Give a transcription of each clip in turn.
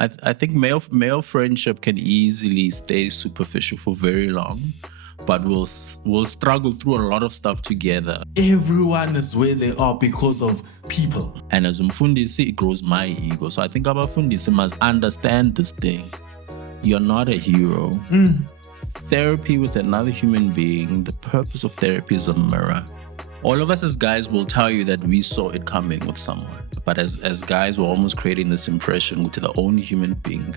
I think male friendship can easily stay superficial for very long, but we'll struggle through a lot of stuff together. Everyone is where they are because of people. And as umfundisi, it grows my ego. So I think abafundisi must understand this thing. You're not a hero. Therapy with another human being, the purpose of therapy is a mirror. All of us as guys will tell you that we saw it coming with someone. But as guys, we're almost creating this impression to the only human being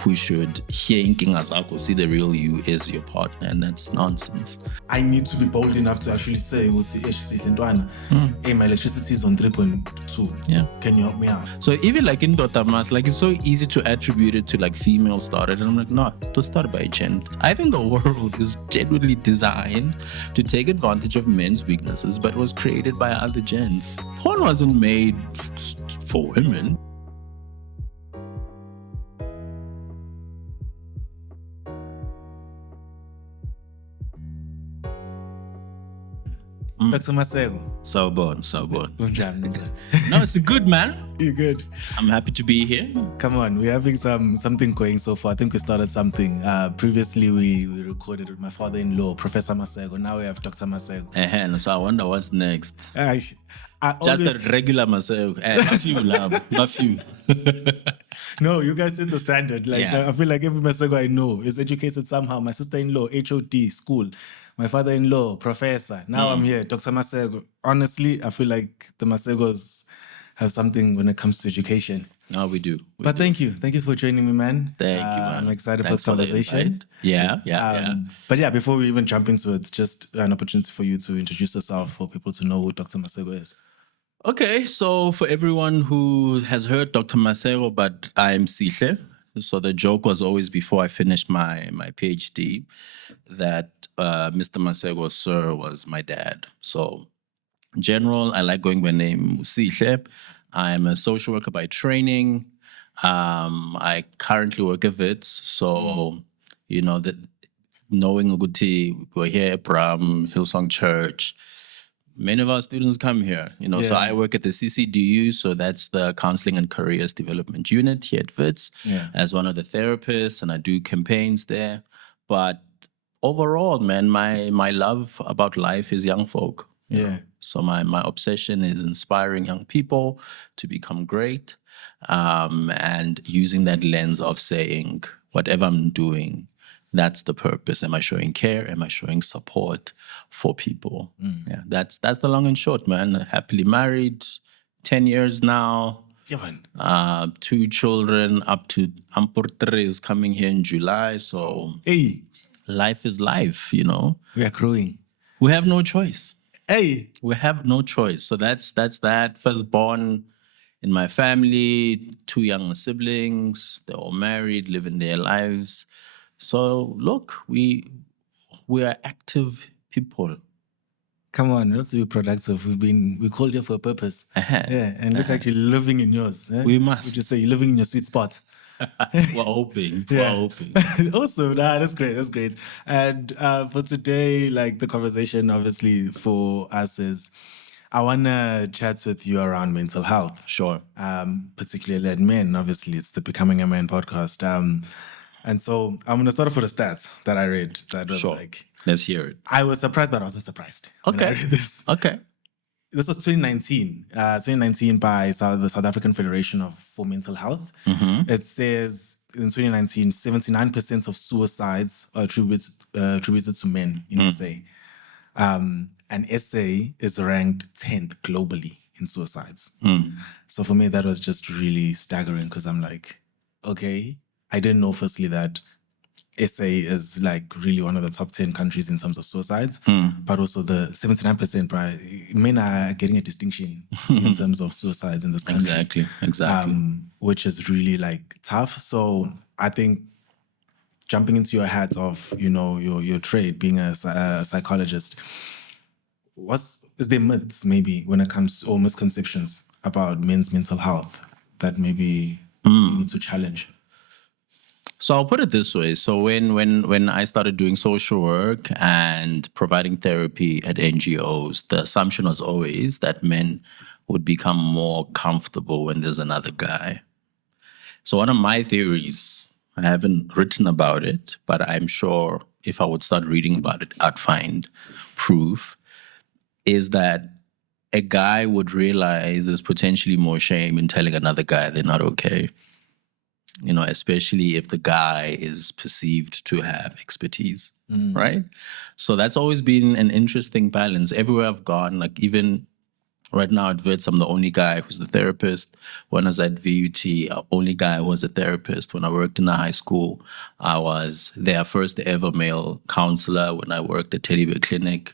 who should hear inkinga zakho, see the real you is your partner, and that's nonsense. I need to be bold enough to actually say, hey, my electricity is on 3.2. Yeah. Can you help me out? So even like Indoda Must, like it's so easy to attribute it to like female started. And I'm like, no, it was started by gen. I think the world is genuinely designed to take advantage of men's weaknesses, but was created by other gens. Porn wasn't made for women. Dr. Maseko. So born. No, it's good, man. You're good. I'm happy to be here. Come on, we're having something going so far. I think we started something. Previously, we recorded with my father-in-law, Professor Maseko. Now we have Dr. Maseko. So I wonder what's next. Just Just a regular Maseko. Not few. No, you guys set the standard. Like Yeah. I feel like every Maseko I know is educated somehow. My sister-in-law, HOD, school. My father-in-law, professor. Now I'm here, Dr. Maseko. Honestly, I feel like the Masekos have something when it comes to education. No, we do. But thank you for joining me, man. Thank you, man. I'm excited Thanks for this the conversation. invite. Yeah. But yeah, before we even jump into it, just an opportunity for you to introduce yourself for people to know who Dr. Maseko is. Okay, so for everyone who has heard Dr. Maseko, but I'm Sihle. So the joke was always before I finished my PhD that Mr. Maseko, sir, was my dad. So in general, I like going by name Sihle. I'm a social worker by training. I currently work at WITS. So, you know, knowing Uguti, we're here at Bram, Hillsong Church. Many of our students come here, you know, so I work at the CCDU, so that's the Counseling and Careers Development Unit here at WITS as one of the therapists, and I do campaigns there. But overall, man, my love about life is young folk. you know. So my obsession is inspiring young people to become great, and using that lens of saying, whatever I'm doing, that's the purpose. Am I showing care? Am I showing support for people? Yeah, that's the long and short, man. Happily married, 10 years now. 2 children, up to Ampur3 is coming here in July. So life is life, you know. We are growing. We have no choice. We have no choice. So that's that. Firstborn in my family, 2 younger siblings. They're all married, living their lives. So look, we are active people. Come on, let's be productive. We called you for a purpose. And look like you're living in yours. We must. Would you say you're living in your sweet spot? We're hoping. We're hoping. Awesome. That's great. That's great. And for today, like the conversation obviously for us is, I want to chat with you around mental health. Sure. Particularly at men. Obviously, it's the Becoming a Man podcast. And so I'm going to start off with the stats that I read. That was like... Let's hear it. I was surprised, but I wasn't surprised. Okay. When I read this. Okay. This was 2019. 2019 by the South African Federation for Mental Health. It says in 2019, 79% of suicides are attributed to men in SA. And SA is ranked 10th globally in suicides. So for me, that was just really staggering because I'm like, okay, I didn't know firstly that SA is like really one of the top 10 countries in terms of suicides, but also the 79%, men are getting a distinction in terms of suicides in this country. Exactly. Which is really like tough. So I think jumping into your hat of, you know, your trade, being a psychologist, is there myths maybe when it comes to, or misconceptions about men's mental health that maybe we need to challenge? So I'll put it this way. So when I started doing social work and providing therapy at NGOs, the assumption was always that men would become more comfortable when there's another guy. So one of my theories, I haven't written about it, but I'm sure if I would start reading about it, I'd find proof, is that a guy would realize there's potentially more shame in telling another guy they're not okay. You know, especially if the guy is perceived to have expertise, right? So that's always been an interesting balance. Everywhere I've gone, like even right now at Wits, I'm the only guy who's the therapist. When I was at VUT, only guy who was a therapist. When I worked in a high school, I was their first ever male counselor. When I worked at Teddy Bear Clinic,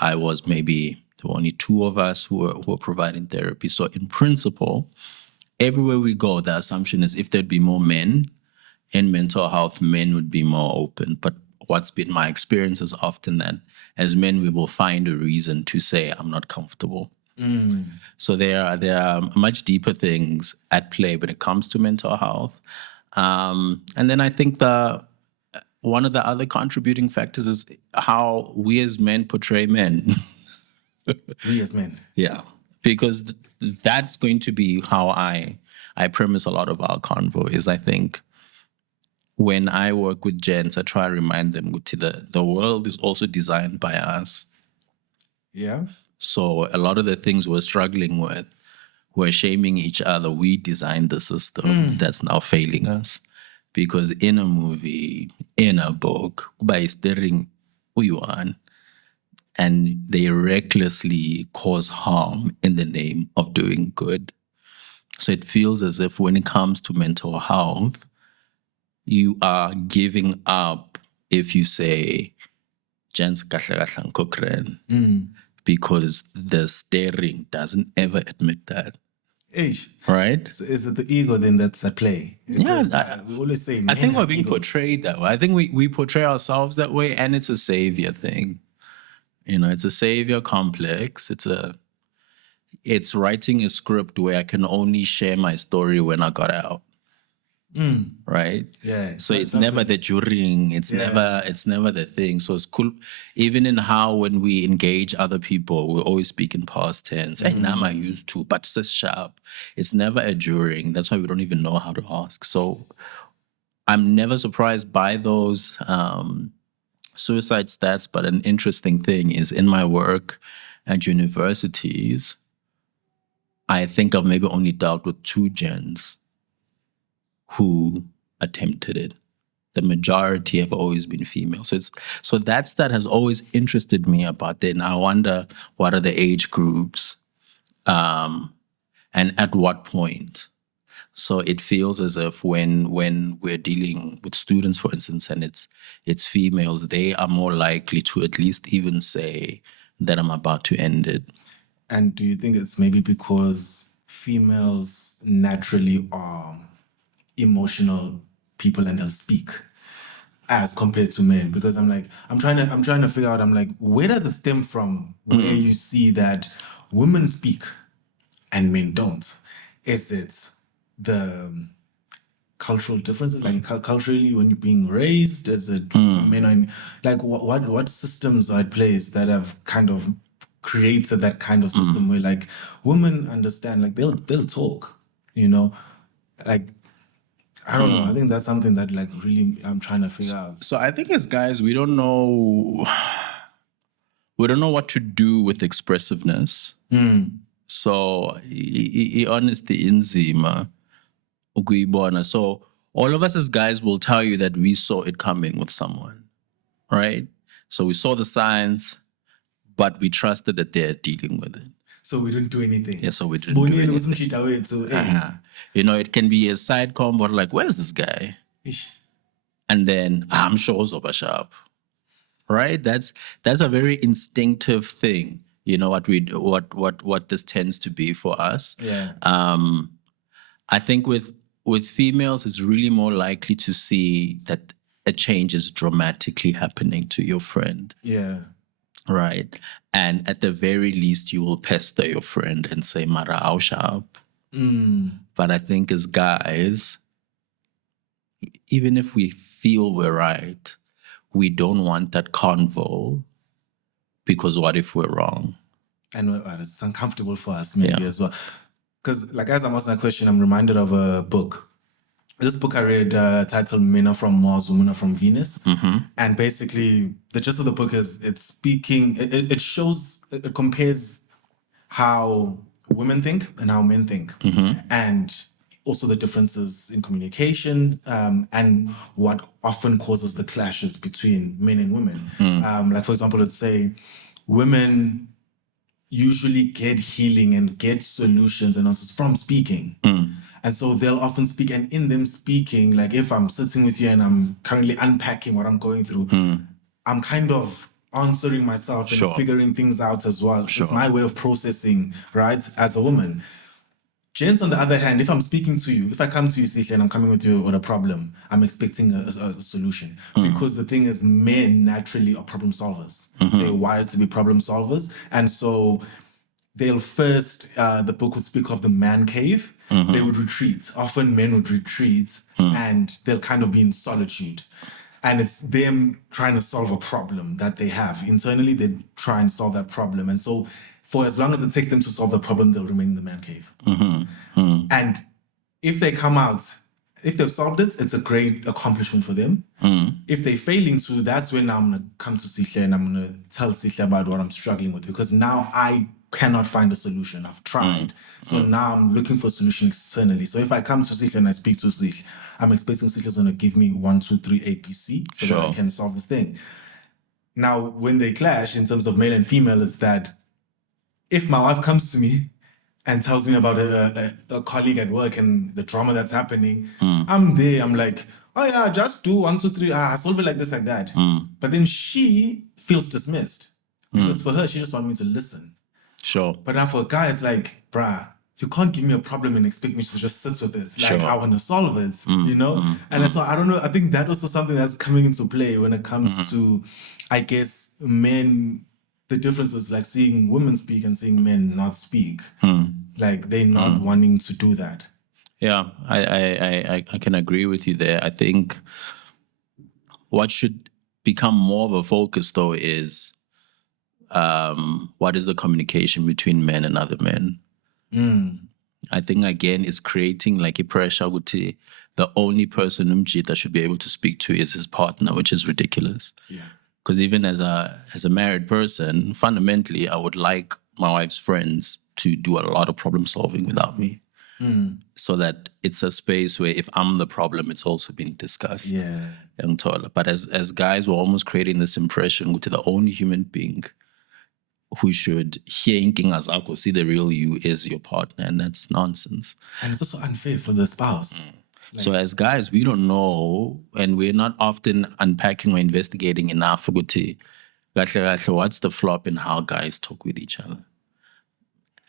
I was maybe there were only two of us who were providing therapy. So in principle, everywhere we go, the assumption is if there'd be more men in mental health, men would be more open. But what's been my experience is often that as men, we will find a reason to say, I'm not comfortable. So there are much deeper things at play when it comes to mental health. And then I think one of the other contributing factors is how we as men portray men. We as men. Yeah, because that's going to be how I premise a lot of our convo is I think when I work with gents, I try to remind them the world is also designed by us. Yeah. So a lot of the things we're struggling with, we're shaming each other. We designed the system that's now failing us. Because in a movie, in a book, by staring uyuan, and they recklessly cause harm in the name of doing good. So it feels as if when it comes to mental health, you are giving up if you say, Jens kokren, because the staring doesn't ever admit that. Ish. Right? So is it the ego then that's at play? Yeah, Because, we always say I think men we're have being egos. portrayed that way. I think we portray ourselves that way, and it's a savior thing. You know, it's a savior complex. It's writing a script where I can only share my story when I got out. Right? Yeah. So it's never the during, it's never the thing. So it's cool. Even in how when we engage other people, we always speak in past tense. Hey, now I used to, but sis sharp. It's never a during. That's why we don't even know how to ask. So I'm never surprised by those suicide stats, but an interesting thing is in my work at universities, I think I've maybe only dealt with 2 gens who attempted it. The majority have always been female. So that has always interested me about it. And I wonder what are the age groups and at what point. So it feels as if when we're dealing with students, for instance, and it's females, they are more likely to at least even say that I'm about to end it. And do you think it's maybe because females naturally are emotional people and they'll speak as compared to men? Because I'm trying to figure out, where does it stem from where you see that women speak and men don't? Is it the cultural differences, culturally when you're being raised? Is it men are what systems are at place that have kind of created that kind of system where women understand, they'll talk, you know, I don't know. I think that's something that really I'm trying to figure out. So I think as guys, we don't know what to do with expressiveness. So honesty inzima ukuyibona. So all of us as guys will tell you that we saw it coming with someone, right? So we saw the signs, but we trusted that they're dealing with it. So we didn't do anything. Yeah, so we didn't do anything. You know, it can be a side combo, where's this guy? Ish. And then I'm sure Zoba sharp. Right? That's a very instinctive thing. You know what this tends to be for us. Yeah. I think with females, it's really more likely to see that a change is dramatically happening to your friend. Yeah. Right. And at the very least, you will pester your friend and say, Mara, how sharp. But I think as guys, even if we feel we're right, we don't want that convo because what if we're wrong? And it's uncomfortable for us maybe as well. Because as I'm asking that question, I'm reminded of a book this book I read titled Men Are From Mars, Women Are From Venus. And basically, the gist of the book is it shows, it compares how women think and how men think. And also the differences in communication and what often causes the clashes between men and women. Like, for example, let's say women usually get healing and get solutions and answers from speaking. And so they'll often speak, and in them speaking, like if I'm sitting with you and I'm currently unpacking what I'm going through, I'm kind of answering myself and figuring things out as well. It's my way of processing, right, as a woman. Gents, on the other hand, if I'm speaking to you, if I come to you, Sihle, and I'm coming with you with a problem, I'm expecting a solution. Because the thing is, men naturally are problem solvers. They're wired to be problem solvers. And so they'll first, the book would speak of the man cave. They would retreat. Often men would retreat and they'll kind of be in solitude. And it's them trying to solve a problem that they have. Internally, they try and solve that problem. And so for as long as it takes them to solve the problem, they'll remain in the man cave. And if they come out, if they've solved it, it's a great accomplishment for them. If they're failing to, that's when I'm going to come to Sihle and I'm going to tell Sihle about what I'm struggling with, because now I cannot find a solution. I've tried. So now I'm looking for a solution externally. So if I come to Sihle and I speak to Sihle, I'm expecting Sihle's going to give me 1, 2, 3 ABC so that I can solve this thing. Now, when they clash in terms of male and female, it's that if my wife comes to me and tells me about a colleague at work and the drama that's happening, I'm there. I'm like, oh yeah, just do 1, 2, 3. Solve it like this, like that. But then she feels dismissed because for her, she just wants me to listen. But now for a guy, it's like, bruh, you can't give me a problem and expect me to just sit with it. Like, I want to solve it, you know? And so I don't know. I think that also something that's coming into play when it comes to, I guess, men. The difference is like seeing women speak and seeing men not speak. Like they're not wanting to do that. Yeah, I can agree with you there. I think what should become more of a focus though is what is the communication between men and other men. I think again it's creating like a pressure with the only person that should be able to speak to is his partner, which is ridiculous. Because even as a married person, fundamentally, I would like my wife's friends to do a lot of problem solving without me. So that it's a space where if I'm the problem, it's also being discussed. But as guys, we're almost creating this impression with the only human being who should hear Zakho, see the real you is your partner, and that's nonsense. And it's also unfair for the spouse. So as guys, we don't know, and we're not often unpacking or investigating enough what's the flop in how guys talk with each other.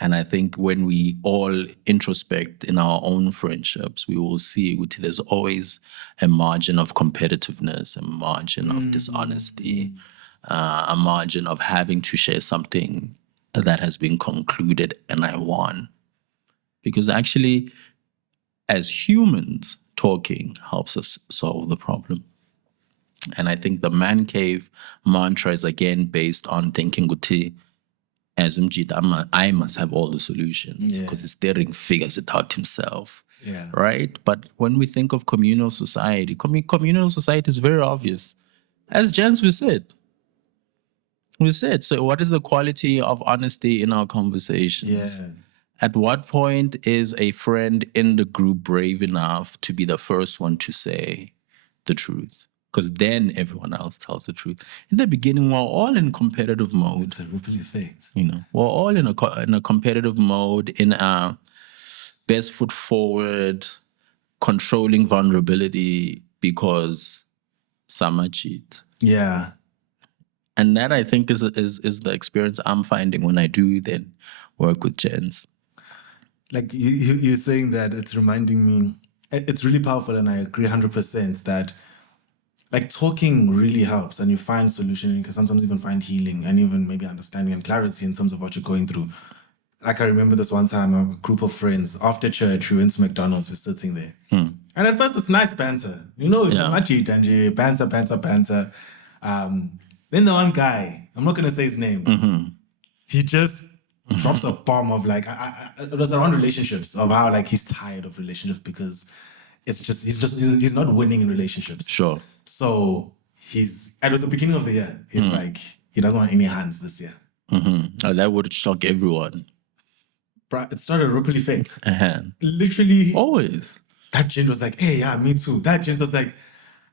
And I think when we all introspect in our own friendships, we will see there's always a margin of competitiveness, a margin of dishonesty, a margin of having to share something that has been concluded and I won. Because actually, as humans, talking helps us solve the problem. And I think the man cave mantra is again based on thinking as I must have all the solutions because his daring figures it out himself. Right? But when we think of communal society, communal society is very obvious. As gents, we said, so what is the quality of honesty in our conversations? At what point is a friend in the group brave enough to be the first one to say the truth? Because then everyone else tells the truth. In the beginning, we're all in competitive mode. It's a ripple effect. You know, we're all in a competitive mode, in a best foot forward, controlling vulnerability because some cheat. And that I think is the experience I'm finding when I do then work with gents. Like you're saying that, it's reminding me, it's really powerful, and I agree 100% that like talking really helps, and you find solution, and you can sometimes even find healing and even maybe understanding and clarity in terms of what you're going through. Like I remember this one time, a group of friends after church, we went to McDonald's, we're sitting there. And at first it's nice banter, you know, banter. Then the one guy, I'm not going to say his name, he just drops a bomb of like, it was around relationships, of how like he's tired of relationships because he's not winning in relationships. Sure. So it was the beginning of the year. He's like, he doesn't want any hands this year. Oh, that would shock everyone. It started a ripple effect. Uh-huh. Literally, Always. that gent was like, hey, yeah, me too. That gent was like,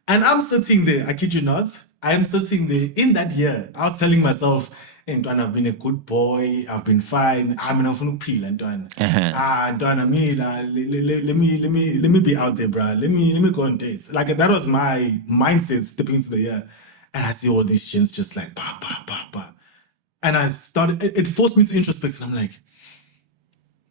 and I'm sitting there, I kid you not, I'm sitting there in that year. I was telling myself, Ntwana, I've been a good boy, I've been fine, I'm not going to peel, Ntwana. Ntwana, let me be out there, bruh. Let me go on dates. Like, that was my mindset stepping into the year. And I see all these gents just like, bah, bah, bah, bah. And I started, it forced me to introspect, and I'm like,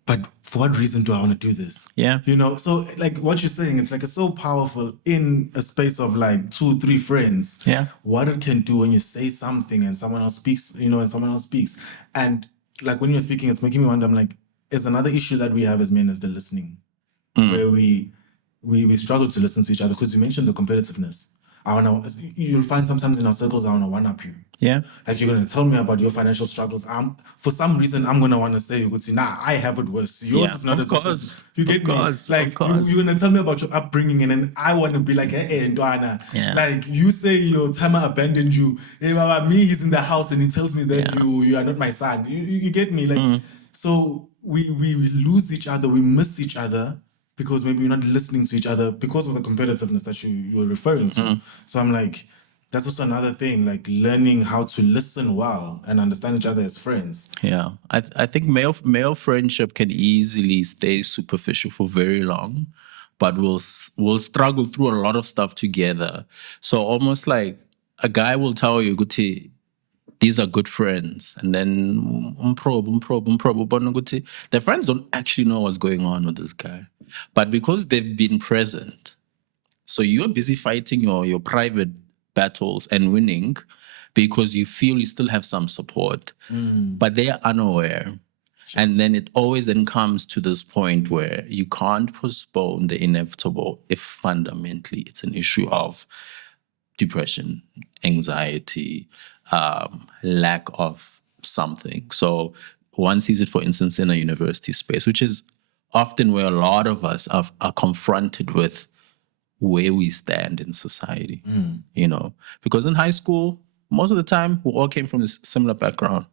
but for what reason do I want to do this? Yeah. You know, so like what you're saying, it's like it's so powerful in a space of like 2-3 friends. Yeah. What it can do when you say something and someone else speaks, you know, and someone else speaks. And like when you're speaking, it's making me wonder, I'm like, it's another issue that we have as men is the listening. Where we struggle to listen to each other, because you mentioned the competitiveness. You'll find sometimes in our circles, I want to one-up you. Yeah. Like, you're going to tell me about your financial struggles. For some reason, I'm going to want to say, nah, I have it worse. Yours is not as worse. You get me? Like, you're going to tell me about your upbringing, and then I want to be like, hey, Ndwana. Yeah. Like, you say your timer abandoned you. Hey, Baba, me, he's in the house, and he tells me that you are not my son. You get me? Like, so we lose each other. We miss each other, because maybe we're not listening to each other because of the competitiveness that you were referring to. So I'm like, that's also another thing, like learning how to listen well and understand each other as friends. Yeah. I think male friendship can easily stay superficial for very long, but we'll struggle through a lot of stuff together. So almost like a guy will tell you, Guti, these are good friends. And then the friends don't actually know what's going on with this guy. But because they've been present, so you're busy fighting your private battles and winning because you feel you still have some support, but they are unaware. And then it always then comes to this point where you can't postpone the inevitable if fundamentally it's an issue of depression, anxiety, lack of something. So one sees it, for instance, in a university space, which is often where a lot of us are confronted with where we stand in society, you know, because in high school, most of the time, we all came from a similar background.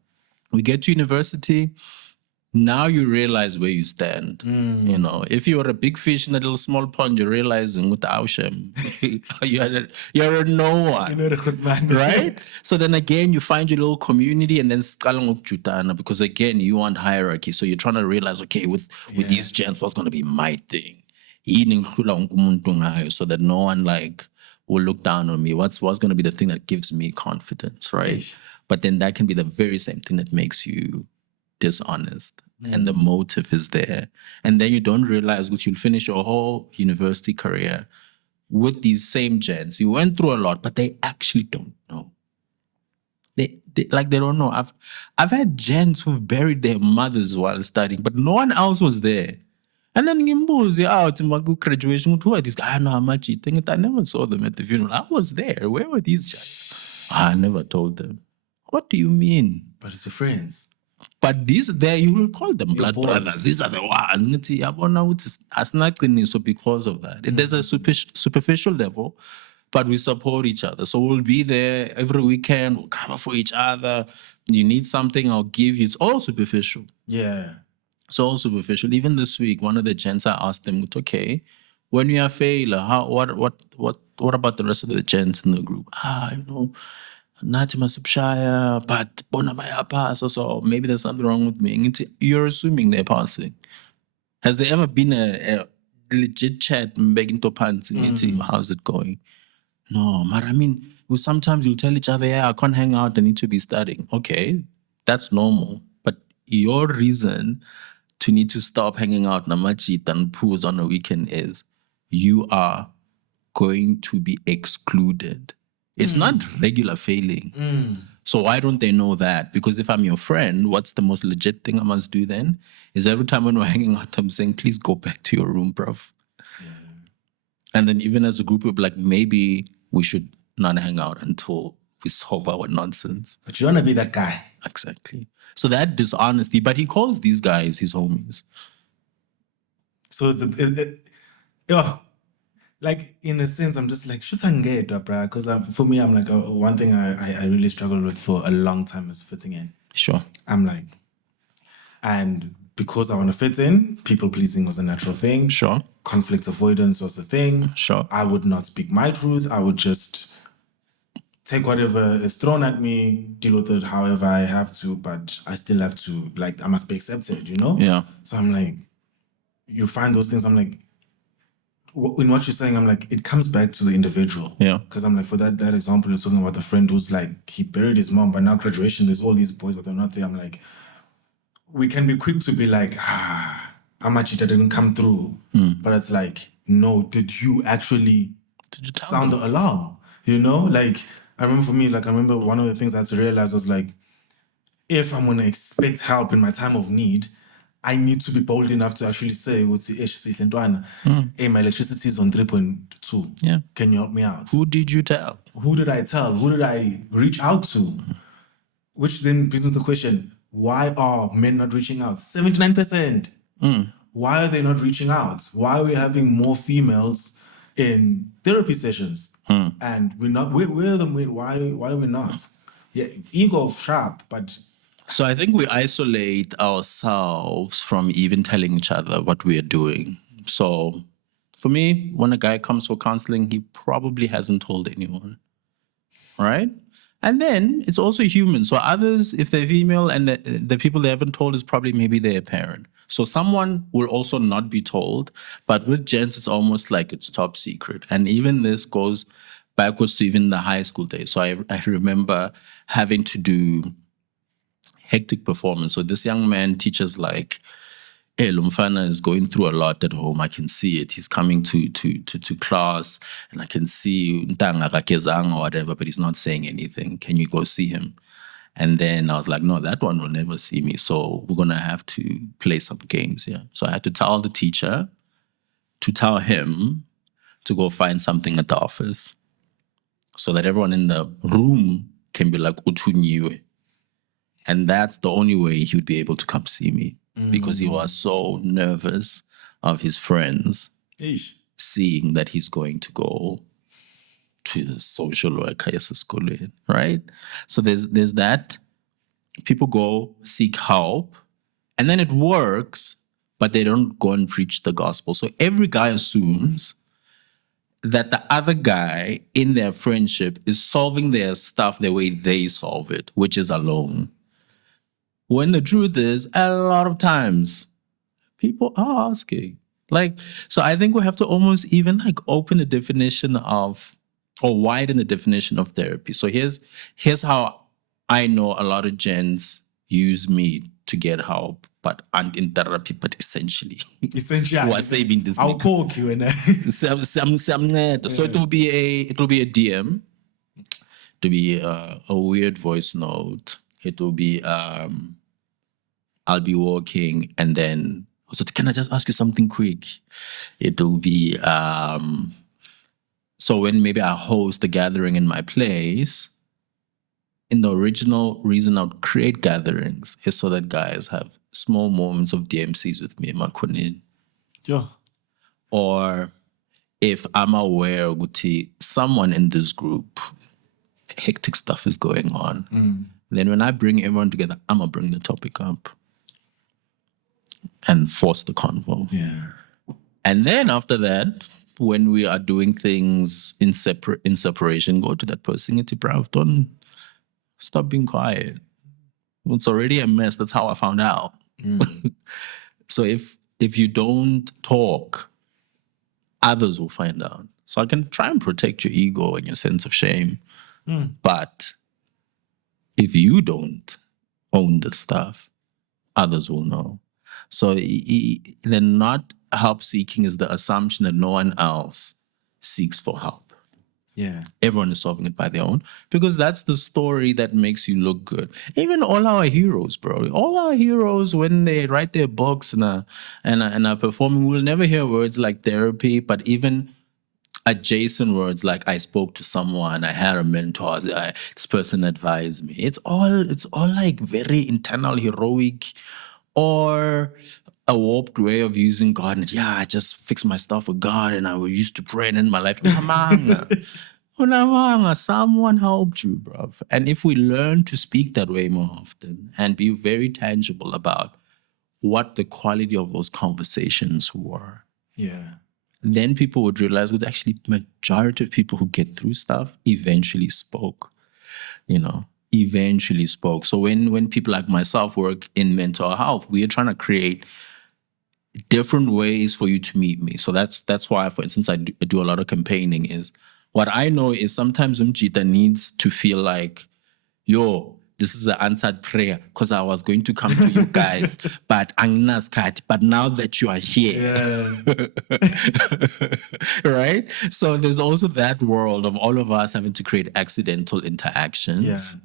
We get to university, now you realize where you stand. You know, if you're a big fish in a little small pond, you're realizing with the ocean, you're a no one. You're not a good man. Right? So then again, you find your little community, and then because again, you want hierarchy. So you're trying to realize, okay, with these gents, what's going to be my thing? So that no one like will look down on me. What's going to be the thing that gives me confidence, right? But then that can be the very same thing that makes you dishonest, and the motive is there. And then you don't realize that you'll finish your whole university career with these same gents. You went through a lot, but they actually don't know. They don't know. I've had gents who've buried their mothers while studying, but no one else was there. And then ngimbuzi out in my graduation, who are these guys? I know how much you think. I never saw them at the funeral. I was there. Where were these gents? I never told them. What do you mean? But it's your friends. But these there, you will call them blood brothers. These are the ones. So because of that, there's a superficial level, but we support each other. So we'll be there every weekend. We'll cover for each other. You need something, I'll give you. It's all superficial. Yeah. It's all superficial. Even this week, one of the gents, I asked them, okay, when you are failure, what about the rest of the gents in the group? You know, Nathi masipshaya, but bona bayapasa, so maybe there's something wrong with me. You're assuming they're passing. Has there ever been a legit chat begging to pants and how's it going? No, but I mean, sometimes you'll tell each other, I can't hang out, I need to be studying. Okay, that's normal. But your reason to need to stop hanging out namachit and pools on a weekend is you are going to be excluded. It's not regular failing. So why don't they know that? Because if I'm your friend, what's the most legit thing I must do then? Is every time when we're hanging out, I'm saying, please go back to your room, bruv. Yeah. And then even as a group, we're like, maybe we should not hang out until we solve our nonsense. But you don't want to be that guy. Exactly. So that dishonesty, but he calls these guys his homies. So like in a sense, I'm just like, should I get bruh? Because for me, I'm like, one thing I really struggled with for a long time is fitting in. Sure. I'm like, and because I want to fit in, people pleasing was a natural thing. Sure. Conflict avoidance was a thing. Sure. I would not speak my truth. I would just take whatever is thrown at me, deal with it however I have to, but I still have to, like, I must be accepted, you know? Yeah. So I'm like, you find those things, I'm like, in what you're saying, I'm like, it comes back to the individual. Yeah. Because I'm like, for that example, you're talking about the friend who's like, he buried his mom, but now graduation, there's all these boys, but they're not there. I'm like, we can be quick to be like, how much it didn't come through. But it's like, no, did you actually sound the alarm? You know? Like, I remember one of the things I had to realize was like, if I'm going to expect help in my time of need, I need to be bold enough to actually say, hey, my electricity is on 3.2. Yeah. Can you help me out? Who did you tell? Who did I tell? Who did I reach out to? Which then brings me to the question, why are men not reaching out? 79%. Why are they not reaching out? Why are we having more females in therapy sessions? And we're not, we're the men. Why are we not? Yeah, ego sharp, but... So I think we isolate ourselves from even telling each other what we are doing. So for me, when a guy comes for counseling, he probably hasn't told anyone, right? And then it's also human. So others, if they're female and the people they haven't told is probably maybe their parent. So someone will also not be told. But with gents, it's almost like it's top secret. And even this goes backwards to even the high school days. So I remember having to do hectic performance. So this young man teaches like, hey, Lumfana is going through a lot at home. I can see it. He's coming to class and I can see Ntanga Rakezang or whatever, but he's not saying anything. Can you go see him? And then I was like, no, that one will never see me. So we're going to have to play some games. Yeah. So I had to tell the teacher to tell him to go find something at the office so that everyone in the room can be like, Utunyiwe. And that's the only way he would be able to come see me because he was so nervous of his friends seeing that he's going to go to the social worker, right? So there's that. People go seek help and then it works, but they don't go and preach the gospel. So every guy assumes that the other guy in their friendship is solving their stuff the way they solve it, which is alone. When the truth is, a lot of times, people are asking. Like, so I think we have to almost even like open the definition of, or widen the definition of therapy. So here's how I know a lot of gents use me to get help, but aren't in therapy, but essentially who are saving this. I'll poke you and So it will be a DM, to be a weird voice note. It will be I'll be walking and then so can I just ask you something quick? It will be so when maybe I host a gathering in my place, in the original reason I would create gatherings is so that guys have small moments of DMCs with me in my kunin. Sure. Or if I'm aware Guti, someone in this group, hectic stuff is going on. Then when I bring everyone together, I'm gonna bring the topic up and force the convo. Yeah. And then after that, when we are doing things in separation, go to that person, bruv, don't stop being quiet. It's already a mess. That's how I found out. So if you don't talk, others will find out. So I can try and protect your ego and your sense of shame. But if you don't own the stuff, others will know. So the not help seeking is the assumption that no one else seeks for help. Yeah. Everyone is solving it by their own because that's the story that makes you look good. Even all our heroes, bro. All our heroes, when they write their books and are performing, we'll never hear words like therapy, but even adjacent words like I spoke to someone, I had a mentor, this person advised me. It's all like very internal, heroic, or a warped way of using God. And I just fix my stuff with God and I used to pray and in my life. Unamanga, someone helped you, bruv. And if we learn to speak that way more often and be very tangible about what the quality of those conversations were, then people would realize that actually majority of people who get through stuff eventually spoke, eventually spoke. So when people like myself work in mental health, we are trying to create different ways for you to meet me. So that's why, for instance, I do a lot of campaigning. Is what I know is sometimes Umjita needs to feel like, this is an answered prayer because I was going to come to you guys, but but now that you are here, right? So there's also that world of all of us having to create accidental interactions,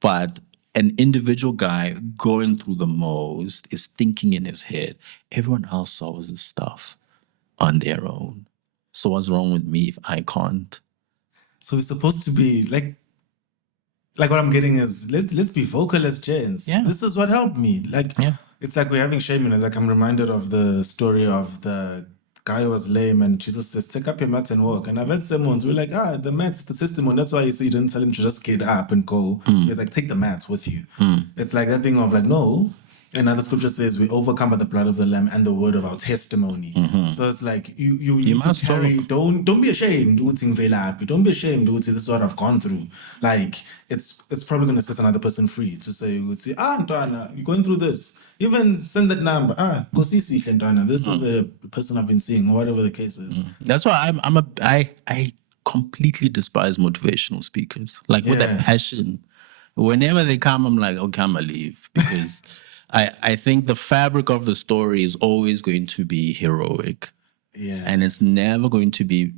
but an individual guy going through the most is thinking in his head, everyone else solves this stuff on their own. So what's wrong with me if I can't? So it's supposed to be like what I'm getting is let's be vocal as gents. Yeah. This is what helped me. It's like we're having shame in it. Like I'm reminded of the story of the guy who was lame and Jesus says, take up your mat and walk. And I've had sermons, we're like, the mat's the testimony. That's why you see, you didn't tell him to just get up and go. He's like, take the mats with you. It's like that thing of like, no. Another scripture says we overcome by the blood of the Lamb and the word of our testimony. So it's like you need must to carry. talk. Don't be ashamed. Don't be ashamed. This is what I've gone through. Like it's probably gonna set another person free to say, Ntwana, you're going through this. Even send that number. Go see Sihle Ntwana. This is the person I've been seeing, or whatever the case is. That's why I completely despise motivational speakers. Like with that passion. Whenever they come, I'm like, okay, I'm gonna leave because I think the fabric of the story is always going to be heroic. And it's never going to be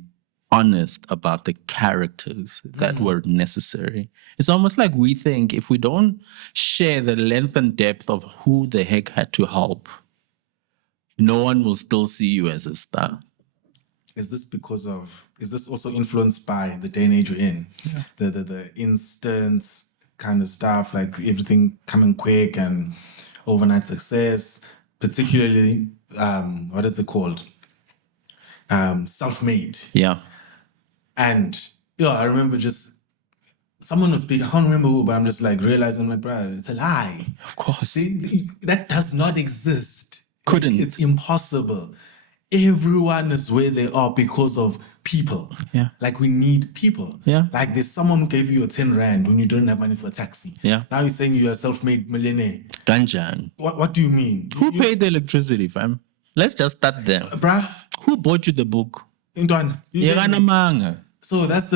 honest about the characters that were necessary. It's almost like we think if we don't share the length and depth of who the heck had to help, no one will still see you as a star. Is this also influenced by the day and age we're in? The instant kind of stuff, like everything coming quick and overnight success, particularly what is it called? Self-made. And I remember just someone was speaking, I can't remember who, but I'm just like realizing, like, bro, it's a lie. Of course. That does not exist. Couldn't. It's impossible. Everyone is where they are because of people. Like we need people. Like there's someone who gave you a 10 rand when you don't have money for a taxi. Now you're saying you're a self-made millionaire. Ganjan. What do you mean? Who paid the electricity, fam? Let's just start there. Bruh. Who bought you the book? Ntwana. So that's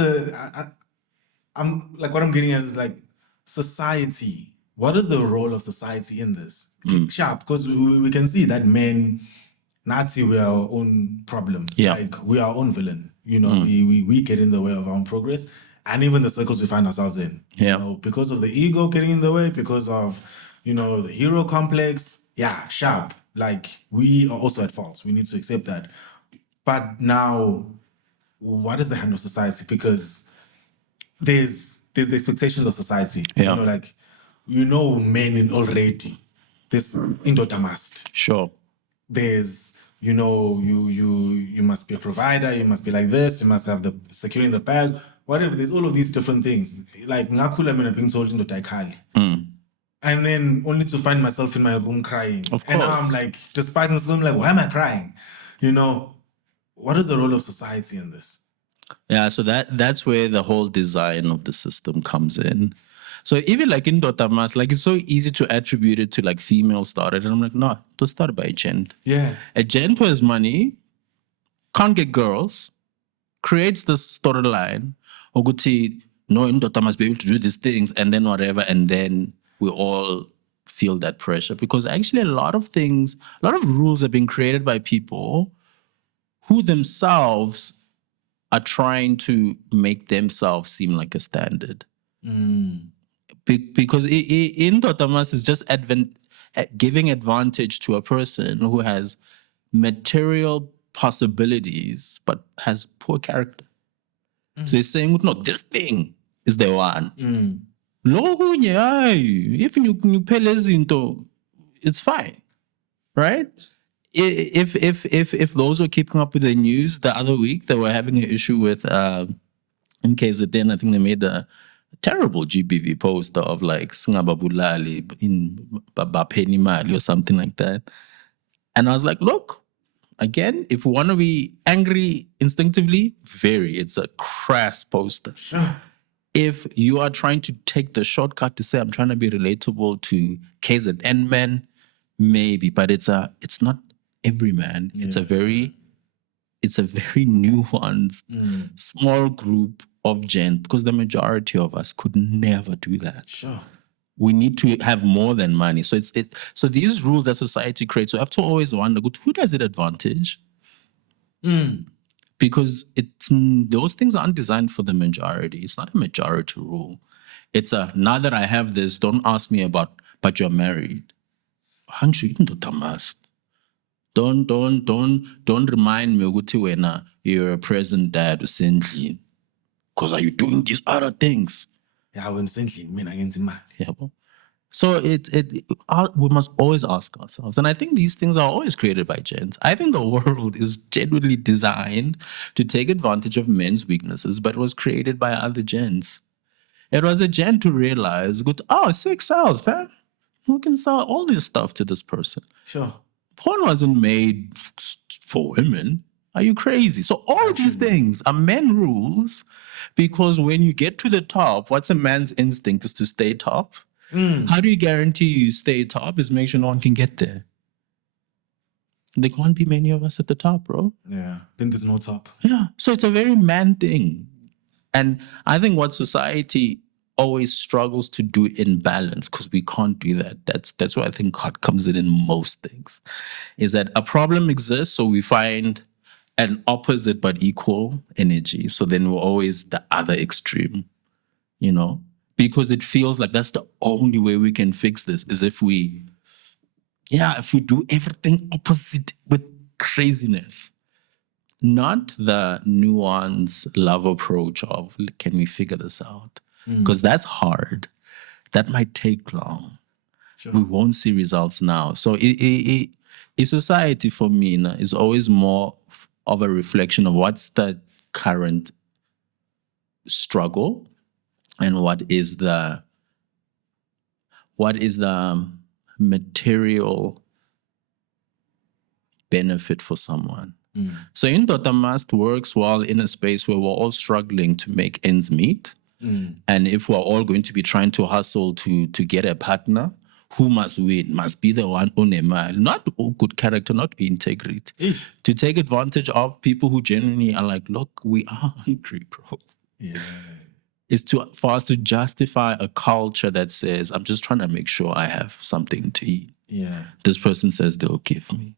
I'm like, what I'm getting at is like society. What is the role of society in this? Sharp, because we can see that men, Nazi, we are our own problem. Like we are our own villain. We get in the way of our own progress. And even the circles we find ourselves in. Because of the ego getting in the way, because of, the hero complex. Sharp. Like we are also at fault. We need to accept that. But now, what is the hand of society? Because there's the expectations of society. Men in already. This Indoda Must. Sure. There's, you must be a provider, you must be like this, you must have the securing the bag, whatever. There's all of these different things. Like Ngakula Mina being told into Daikali. And then only to find myself in my room crying. Of course. And now I'm like, despite this, I'm like, why am I crying? What is the role of society in this? So that's where the whole design of the system comes in. So even like in Indoda Must, like it's so easy to attribute it to like female started. And I'm like, no, it was started by a gent. A gent who has money, can't get girls, creates this storyline, Oguti, no, Indoda must be able to do these things, and then whatever, and then we all feel that pressure. Because actually a lot of rules have been created by people who themselves are trying to make themselves seem like a standard. Because Indoda Must is just giving advantage to a person who has material possibilities but has poor character. So he's saying, no, this thing is the one. If you pay less into, it's fine, right? if those were keeping up with the news the other week, they were having an issue with in KZN. I think they made a terrible GBV poster of like singababulali in bapeni mali or something like that. And I was like, look, again, if we want to be angry instinctively, it's a crass poster. If you are trying to take the shortcut to say I'm trying to be relatable to KZN men, maybe, but it's not every man. Yeah. It's a very nuanced, small group of gents, because the majority of us could never do that. Sure. We need to have more than money. So so these rules that society creates, we have to always wonder, who does it advantage? Because those things aren't designed for the majority. It's not a majority rule. It's now that I have this, don't ask me about, but you're married. Indoda Must. Don't remind me when you're a present dad recently. Because are you doing these other things? Yeah, when recently, yeah. So we must always ask ourselves, and I think these things are always created by gents. I think the world is genuinely designed to take advantage of men's weaknesses, but it was created by other gents. It was a gent to realize, 6 cells, fam. We can sell all this stuff to this person. Sure. Porn wasn't made for women. Are you crazy? So all these things are men rules, because when you get to the top, what's a man's instinct is to stay top. How do you guarantee you stay top? Is make sure no one can get there. There can't be many of us at the top, bro. Yeah, then there's no top. Yeah, so it's a very man thing. And I think what society always struggles to do in balance, because we can't do that. That's where I think God comes in most things, is that a problem exists, so we find an opposite but equal energy. So then we're always the other extreme, because it feels like that's the only way we can fix this, is if we do everything opposite with craziness. Not the nuanced love approach of, can we figure this out? Because that's hard. That might take long. Sure. We won't see results now. So a society for me is always more of a reflection of what's the current struggle and what is the material benefit for someone. So Indoda Must works well in a space where we're all struggling to make ends meet. And if we're all going to be trying to hustle to get a partner, who must win? Must be the one on a mile, not good character, not integrity. To take advantage of people who genuinely are like, look, we are hungry, bro. Yeah. Is for us to justify a culture that says, I'm just trying to make sure I have something to eat. Yeah. This person says they'll give me.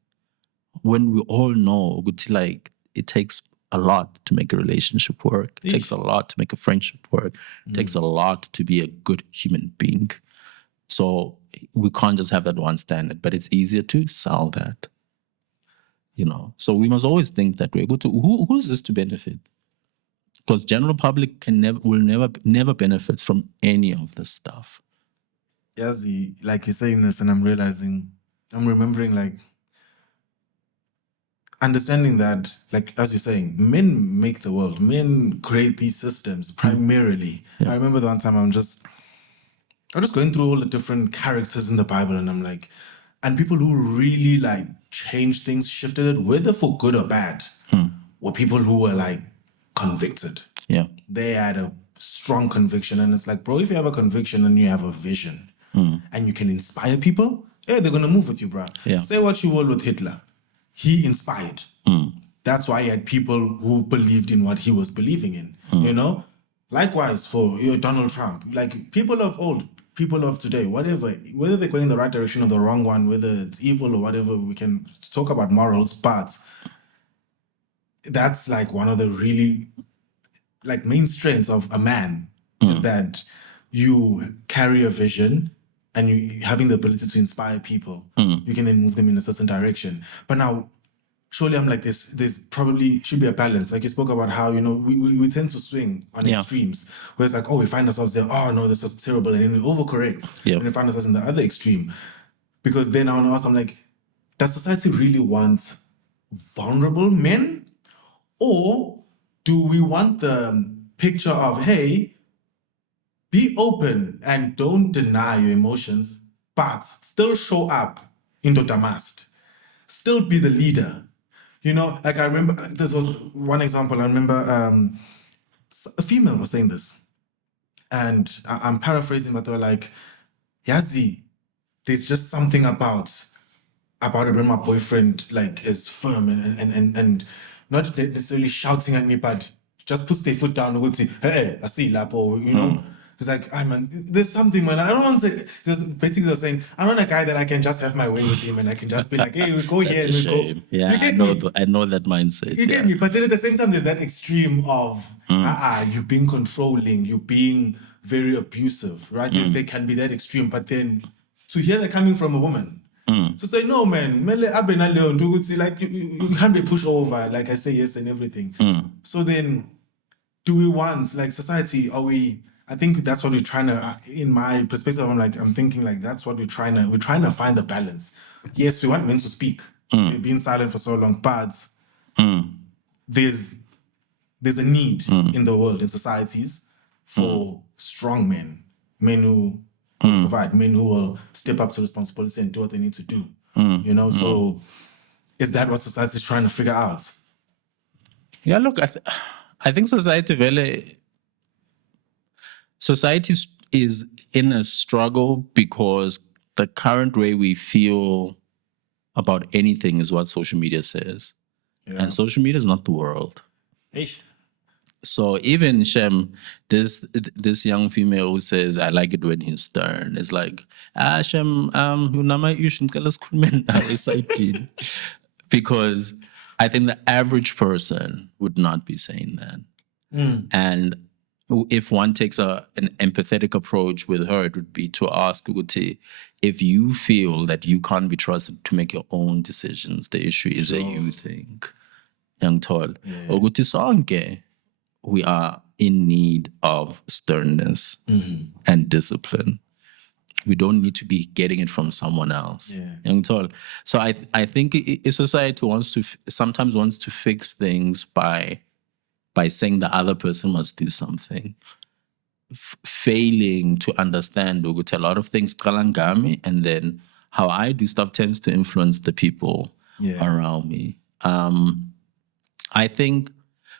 When we all know, like, it takes a lot to make a relationship work. It takes a lot to make a friendship work. It takes a lot to be a good human being. So we can't just have that one standard, but it's easier to sell that. So we must always think that way. Who's this to benefit? Because general public will never benefits from any of this stuff. Yes, like you're saying this, and I'm remembering, like, understanding that, like, as you're saying, men make the world. Men create these systems primarily. Yeah. I remember the one time I'm just going through all the different characters in the Bible, and I'm like, and people who really like changed things, shifted it, whether for good or bad, were people who were like convicted. Yeah. They had a strong conviction, and it's like, bro, if you have a conviction and you have a vision and you can inspire people, they're gonna move with you, bro. Yeah. Say what you will with Hitler. He inspired. That's why he had people who believed in what he was believing in, Likewise for Donald Trump, like people of old, people of today, whether they're going in the right direction or the wrong one, whether it's evil or whatever, we can talk about morals, but that's like one of the really like main strengths of a man is that you carry a vision and you having the ability to inspire people. You can then move them in a certain direction. But now, surely I'm like this. There's probably should be a balance. Like you spoke about how, we tend to swing on extremes. Where it's like, we find ourselves there, oh no, this was terrible. And then we overcorrect. Yep. And we find ourselves in the other extreme. Because then I want to ask, I'm like, does society really want vulnerable men? Or do we want the picture of, hey, be open and don't deny your emotions, but still show up in Indoda Must. Still be the leader. You know, like I remember, this was one example. I remember a female was saying this. And I'm paraphrasing, but they were like, Yazi, there's just something about it when my boyfriend like is firm and not necessarily shouting at me, but just puts their foot down and would say, hey, I see lapo, you know. It's like, ah man, there's something, man. I don't want to. Basically, they're saying, I don't want a guy that I can just have my way with him and I can just be like, hey, we go here and we go. Yeah, You I get know. me? I know that mindset. You get me? But then at the same time, there's that extreme of, you being controlling, you being very abusive, right? There can be that extreme, but then to hear that coming from a woman, to say, no, man, like you can't be pushed over, like I say yes and everything. So then, do we want, like society, I think that's what we're trying to, in my perspective, I'm thinking like that's what we're trying to find the balance. Yes, we want men to speak. They've been silent for so long, but there's a need in the world, in societies, for strong men who provide, men who will step up to responsibility and do what they need to do. You know, so is that what society is trying to figure out? Yeah, look, I think society is in a struggle because the current way we feel about anything is what social media says. Yeah. And social media is not the world. Eish. So even Shem, this young female who says, I like it when he's stern, is like, Shem, you shouldn't tell us because I think the average person would not be saying that. And if one takes an empathetic approach with her, it would be to ask Uguti, if you feel that you can't be trusted to make your own decisions, the issue is a you think. Young tall. Uguti sonke, we are in need of sternness and discipline. We don't need to be getting it from someone else. Young tall. So I think society sometimes wants to fix things by saying the other person must do something, failing to understand a lot of things, and then how I do stuff tends to influence the people around me. I think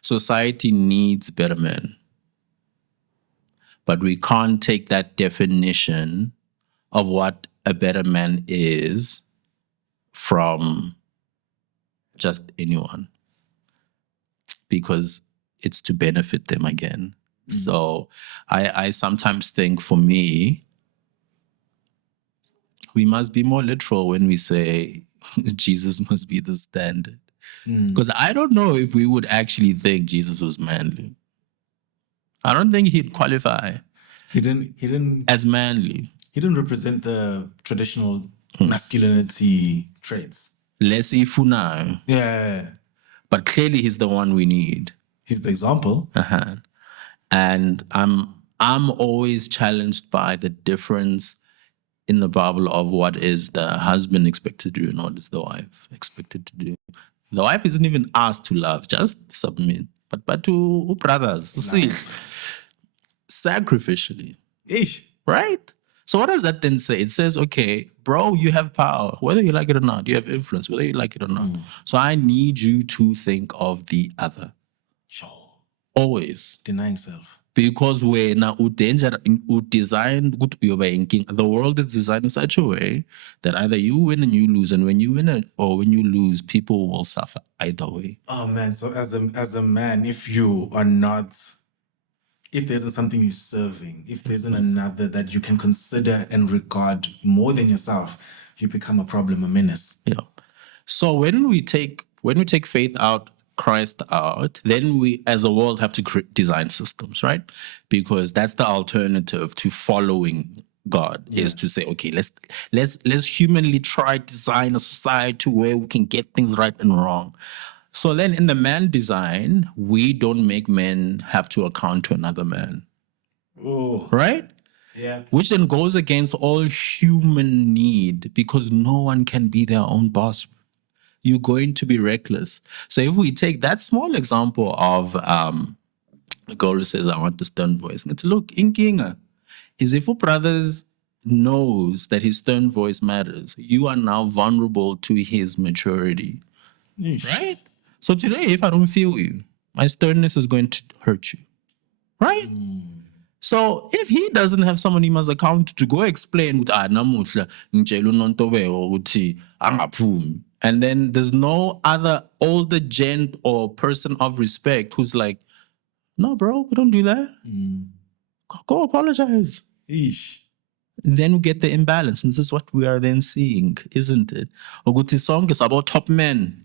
society needs better men, but we can't take that definition of what a better man is from just anyone, because it's to benefit them again. So I sometimes think, for me, we must be more literal when we say Jesus must be the standard. Because I don't know if we would actually think Jesus was manly. I don't think he'd qualify. He didn't as manly. He didn't represent the traditional masculinity traits. Less ifuna. Yeah. But clearly he's the one we need. He's the example. And I'm always challenged by the difference in the Bible of what is the husband expected to do and what is the wife expected to do. The wife isn't even asked to love, just submit. But to brothers, to see, sacrificially. Ish. Right? So what does that then say? It says, okay, bro, you have power, whether you like it or not. You have influence, whether you like it or not. So I need you to think of the other. Sure. Always. Denying self. Because when the world is designed in such a way that either you win and you lose, and when you win or when you lose, people will suffer either way. Oh man, so as a man, if there isn't something you're serving, if there isn't another that you can consider and regard more than yourself, you become a problem, a menace. Yeah. So when we take faith out, Christ out, then we as a world have to design systems, right? Because that's the alternative to following God, is to say, okay, let's humanly try to design a society where we can get things right and wrong. So then in the man design, we don't make men have to account to another man. Oh. Right? Yeah. Which then goes against all human need, because no one can be their own boss. you're going to be reckless. So if we take that small example of the girl who says, I want the stern voice. Look, inkinga is if your brothers knows that his stern voice matters, you are now vulnerable to his maturity. Right? So today, if I don't feel you, my sternness is going to hurt you. Right? So if he doesn't have someone he must account to go explain, namuhla ngitshela uNontobeko ukuthi angaphumi, and then there's no other older gent or person of respect who's like, no, bro, we don't do that. Go apologize. Then we get the imbalance, and this is what we are then seeing, isn't it? Ukuthi sonke is about top men.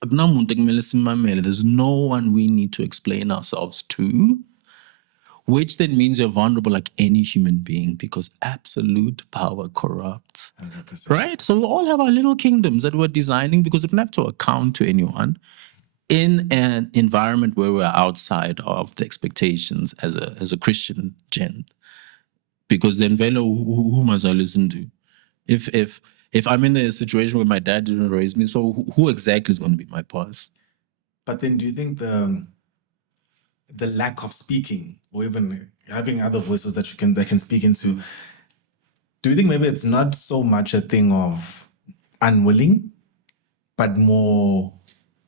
There's no one we need to explain ourselves to. Which then means you're vulnerable like any human being because absolute power corrupts. 100%. Right? So we all have our little kingdoms that we're designing because we don't have to account to anyone in an environment where we're outside of the expectations as a Christian gent. Because then who must I listen to? If I'm in a situation where my dad didn't raise me, so who exactly is going to be my boss? But then do you think the lack of speaking or even having other voices that can speak into, do you think maybe it's not so much a thing of unwilling, but more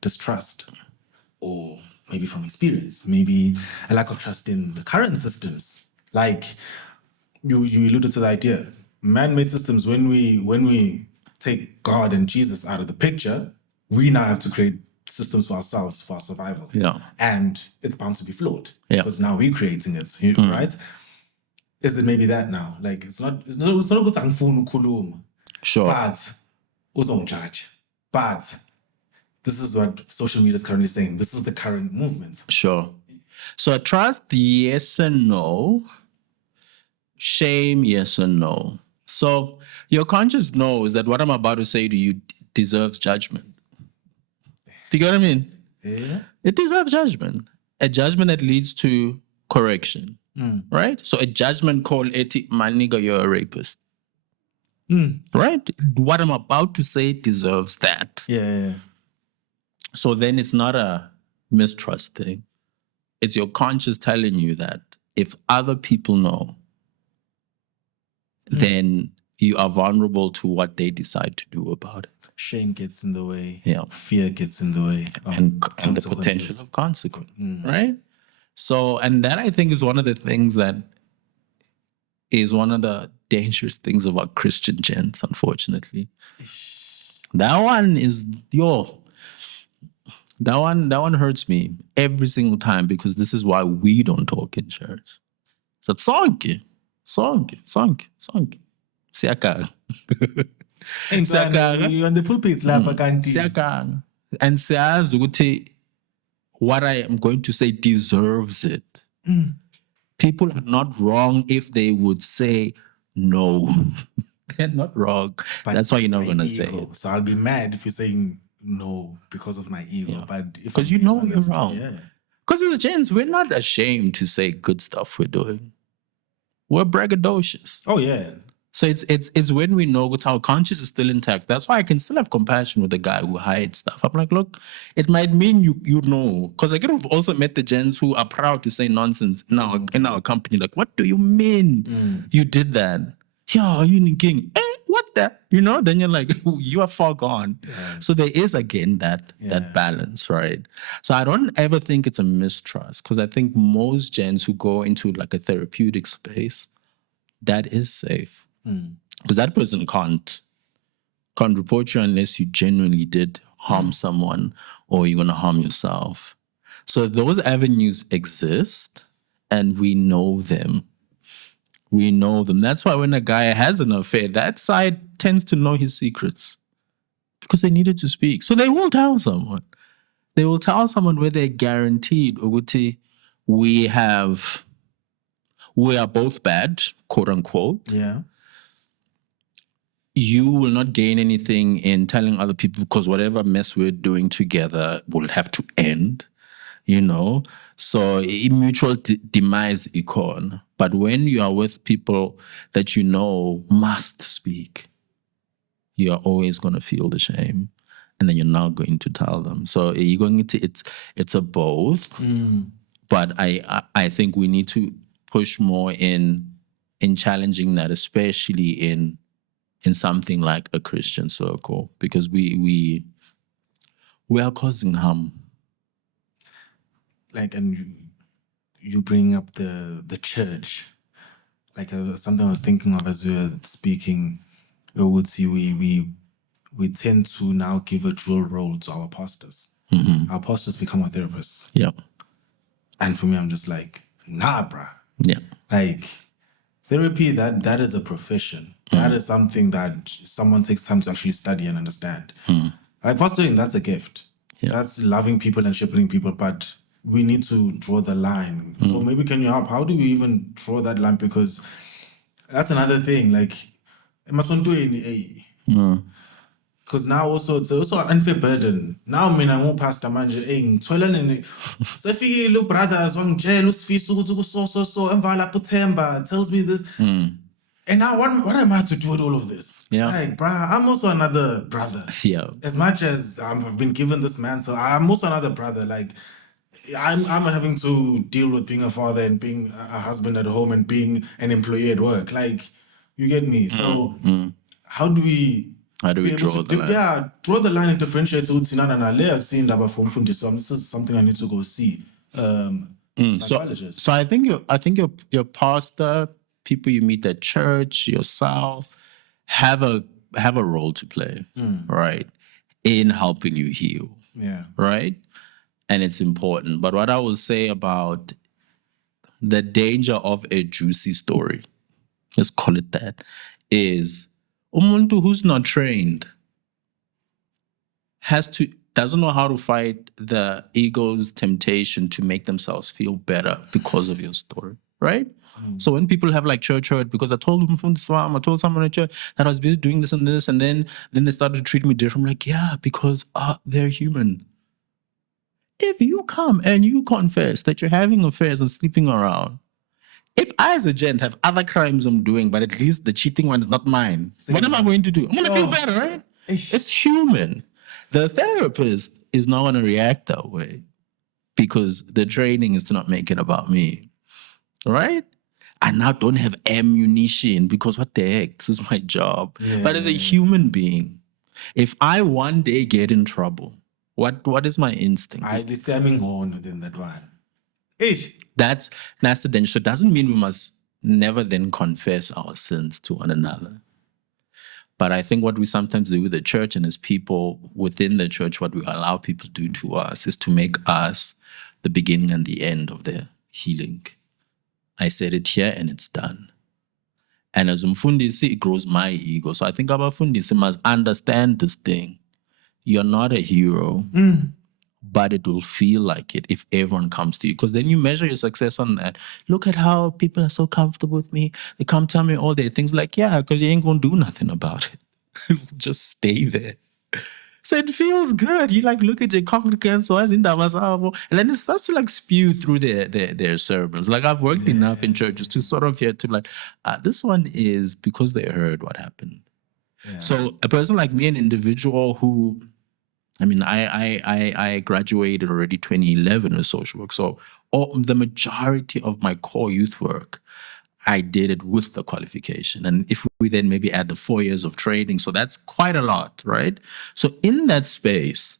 distrust? Or maybe from experience, maybe a lack of trust in the current systems. Like you alluded to the idea, man-made systems, when we take God and Jesus out of the picture, we now have to create systems for ourselves, for our survival. Yeah. And it's bound to be flawed. Yeah. Because now we're creating it, right? Is it maybe that now? Like it's not good to Sure. but uzongijudge. But this is what social media is currently saying. This is the current movement. Sure. So trust, yes and no. Shame, yes and no. So your conscience knows that what I'm about to say to you deserves judgment. Do you get what I mean? Yeah. It deserves judgment. A judgment that leads to correction. Right? So a judgment called eti, my nigga, you're a rapist. Right? What I'm about to say deserves that. Yeah. So then it's not a mistrust thing. It's your conscience telling you that if other people know, then you are vulnerable to what they decide to do about it. Shame gets in the way. Yeah. Fear gets in the way. And the potential of consequence. Right? So, and that I think is one of the things that is one of the dangerous things about Christian gents, unfortunately. That one is, that one hurts me every single time because this is why we don't talk in church. So sonke. Siyakanga. You on the pulpits, lapha kanti. Siyakanga. And siyazi ukuthi what I am going to say deserves it. People are not wrong if they would say no. They're not wrong. But that's why you're not going to say ego. it. So I'll be mad if you're saying no because of my ego. Yeah. But Because you know you're wrong. Yeah. Because as gents, we're not ashamed to say good stuff we're doing. We're braggadocious. Oh yeah. So it's when we know that our conscience is still intact. That's why I can still have compassion with the guy who hides stuff. I'm like, look, it might mean you know. Because I could have also met the gents who are proud to say nonsense in our company. Like, what do you mean you did that? Yeah, you king. What the? You know, then you're like, you are far gone. Yeah. So there is again that balance, right? So I don't ever think it's a mistrust because I think most gents who go into like a therapeutic space, that is safe. Because that person can't report you unless you genuinely did harm someone or you're going to harm yourself. So those avenues exist and we know them. We know them. That's why when a guy has an affair, that side tends to know his secrets because they needed to speak. So they will tell someone. They will tell someone where they're guaranteed, Uguti, we are both bad, quote unquote. Yeah. You will not gain anything in telling other people because whatever mess we're doing together will have to end, you know? So mutual demise econ. But when you are with people that you know must speak, you are always going to feel the shame. and then you're not going to tell them. So you're going to it's a both. But I think we need to push more in challenging that, especially in something like a Christian circle, because we are causing harm. Like, and you bring up the church, like something I was thinking of as we were speaking. We would see we tend to now give a dual role to our pastors. Our pastors become our therapists. Yeah. And for me, I'm just like, nah, bruh. Yeah. Like, therapy, that is a profession. That is something that someone takes time to actually study and understand. Like, pastoring, that's a gift. Yeah. That's loving people and shepherding people, but we need to draw the line. So maybe can you help? How do we even draw that line? Because that's another thing. Like, it must not do any. Because now also it's also an unfair burden. Now I mean I'm more pastor manje ngithola so fike lo brothers wangitshela usifisa ukuthi so emva lapho Themba tells me this. And now what am I to do with all of this? Yeah. Like, bruh, I'm also another brother. Yeah. As much as I've been given this mantle, I'm also another brother. Like, I'm having to deal with being a father and being a husband at home and being an employee at work. Like, you get me? So how do we draw the line? Yeah, draw the line and differentiate. This is something I need to go see. Psychologist. So I think your pastor, people you meet at church, yourself, have a role to play, right, in helping you heal. Yeah. Right? And it's important. But what I will say about the danger of a juicy story, let's call it that, is umuntu who's not trained doesn't know how to fight the ego's temptation to make themselves feel better because of your story, right? So when people have like church hurt because I told someone at church that I was busy doing this and this, and then they started to treat me different. I'm like, yeah, because they're human. If you come and you confess that you're having affairs and sleeping around, if I as a gent have other crimes I'm doing, but at least the cheating one is not mine, what am I going to do? I'm going to feel better, right? It's human. The therapist is not going to react that way because the training is to not make it about me, right? I now don't have ammunition because what the heck? This is my job. Yeah. But as a human being, if I one day get in trouble, what is my instinct? I be stemming on within that one. Ish. That's the danger. So it doesn't mean we must never then confess our sins to one another. But I think what we sometimes do with the church and as people within the church, what we allow people to do to us is to make us the beginning and the end of their healing. I said it here and it's done. And as umfundisi, it grows my ego. So I think abafundisi must understand this thing. You're not a hero, but it will feel like it if everyone comes to you. Because then you measure your success on that. Look at how people are so comfortable with me. They come tell me all their things like, yeah, because you ain't going to do nothing about it. Just stay there. So it feels good. You like look at your congregants, and then it starts to like spew through their sermons. Like I've worked enough in churches to sort of hear to like, this one is because they heard what happened. Yeah. So a person like me, an individual who, I mean, I graduated already 2011 with social work. So the majority of my core youth work, I did it with the qualification. And if we then maybe add the 4 years of training, so that's quite a lot, right? So in that space,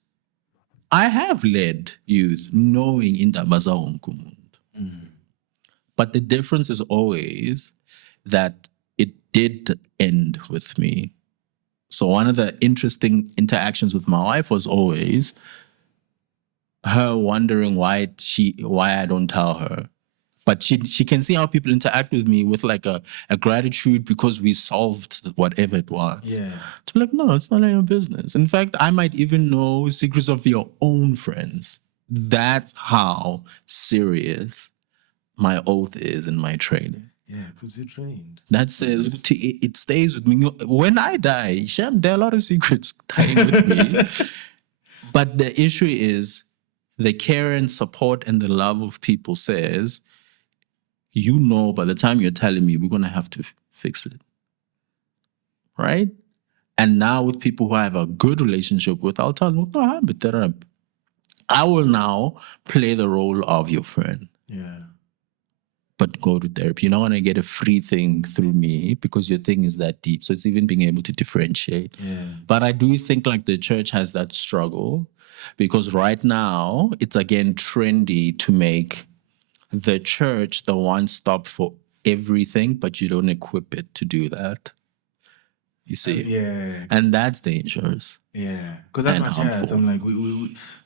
I have led youth knowing indaba zawonke umuntu. But the difference is always that it did end with me. So one of the interesting interactions with my wife was always her wondering why I don't tell her. But she can see how people interact with me with like a gratitude because we solved whatever it was. Yeah. To be like, no, it's none of your business. In fact, I might even know secrets of your own friends. That's how serious my oath is in my training. Yeah, because you're trained. That says it stays with me. When I die, Shem, there are a lot of secrets dying with me. But the issue is the care and support and the love of people says, you know, by the time you're telling me, we're going to have to fix it. Right? And now with people who I have a good relationship with, I'll tell them, "No, I'm better." I will now play the role of your friend. Yeah. But go to therapy. You're not gonna get a free thing through me because your thing is that deep. So it's even being able to differentiate. Yeah. But I do think like the church has that struggle because right now it's again trendy to make the church the one stop for everything, but you don't equip it to do that. You see? Yeah. And that's dangerous. Yeah, because that's And my church. harmful. I'm like,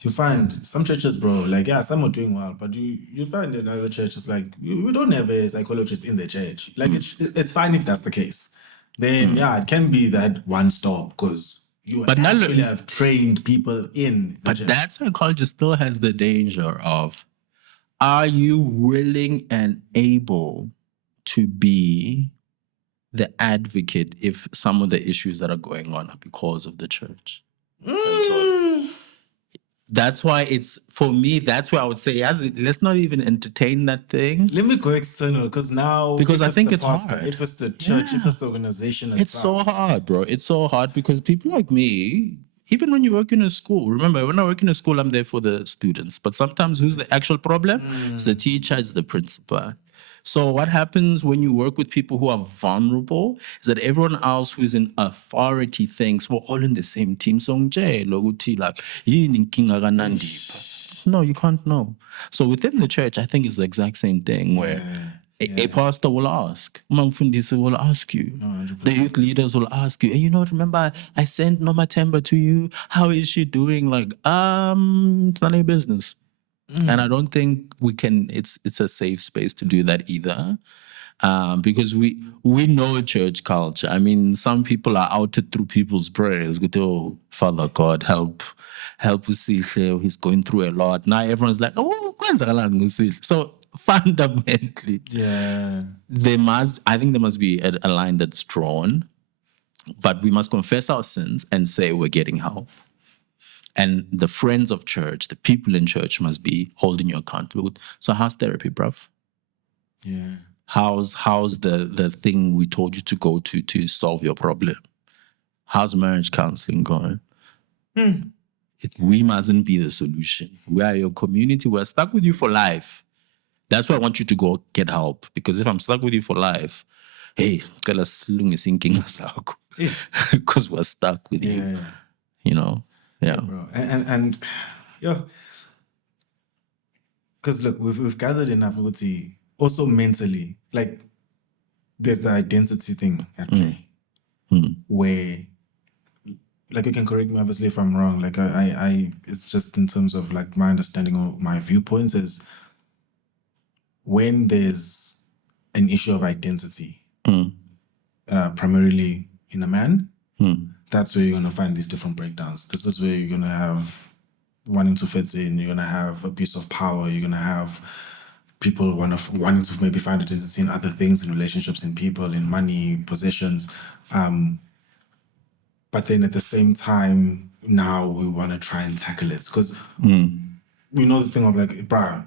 you find some churches, bro, like, yeah, some are doing well, but you find in other churches, like, we don't have a psychologist in the church. Like, it's fine if that's the case. Then, yeah, it can be that one stop because you But now look- actually have trained people in the But church. that psychologist still has the danger of, are you willing and able to be the advocate if some of the issues that are going on are because of the church? That's why it's, for me, that's why I would say, let's not even entertain that thing. Let me go external because now, Because if I think the it's pastor, hard. if it's the church, if Yeah. it's the organization It's so itself. hard, bro. It's so hard because people like me, even when you work in a school, remember, when I work in a school, I'm there for the students. But sometimes who's the actual problem? It's the teacher, it's the principal. So what happens when you work with people who are vulnerable is that everyone else who's in authority thinks we're all in the same team. So nje, lokuthi like, yini inkinga kaNandipha? No, you can't know. So within the church, I think it's the exact same thing where a pastor will ask, Umfundisi will ask you, 100%. the youth leaders will ask you, hey, remember I sent Noma Temba to you. How is she doing? Like, it's none of your business. And I don't think we can. It's a safe space to do that either, because we know church culture. I mean, some people are outed through people's prayers. Go, oh, Father God, help Sihle. He's going through a lot. Now everyone's like, oh, kwenzakalani nguSihle? So fundamentally, Yeah. I think there must be a line that's drawn, but we must confess our sins and say we're getting help. And the friends of church, the people in church must be holding you accountable. So how's therapy, bruv? Yeah. How's the thing we told you to go to solve your problem? How's marriage counseling going? We mustn't be the solution. We are your community. We're stuck with you for life. That's why I want you to go get help. Because if I'm stuck with you for life, hey, because we're stuck with you. You know? Yeah. Bro. And yeah. Because look, we've gathered enough, also mentally, like there's the identity thing at play. Where, like, you can correct me obviously if I'm wrong. Like I it's just in terms of like my understanding of my viewpoints is when there's an issue of identity, primarily in a man, that's where you're gonna find these different breakdowns. This is where you're gonna have wanting to fit in, you're gonna have abuse of power, you're gonna have people wanting to maybe find identity in other things, in relationships, in people, in money, possessions. But then at the same time, now we want to try and tackle it because we know this thing of like, bruh,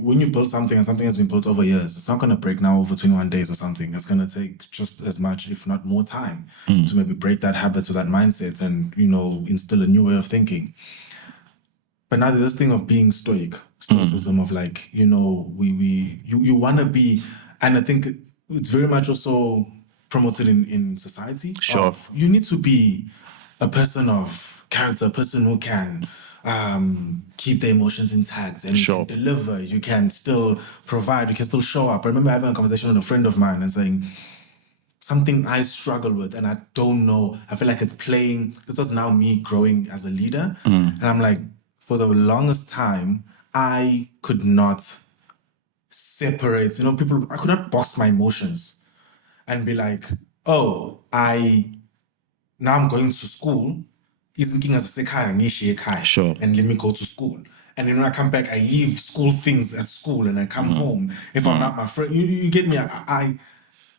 when you build something and something has been built over years, it's not going to break now over 21 days or something. It's going to take just as much, if not more time to maybe break that habit or that mindset and, instill a new way of thinking. But now there's this thing of being stoicism of like, you want to be, and I think it's very much also promoted in society. Sure. You need to be a person of character, a person who can keep the emotions intact and you can deliver, you can still provide, you can still show up. I remember having a conversation with a friend of mine and saying, something I struggle with and I don't know, I feel like it's playing, this was now me growing as a leader. And I'm like, for the longest time, I could not separate, I could not box my emotions and be like, oh, now I'm going to school, Sure. and let me go to school. And then when I come back, I leave school things at school and I come home. If I'm not my friend, you get me?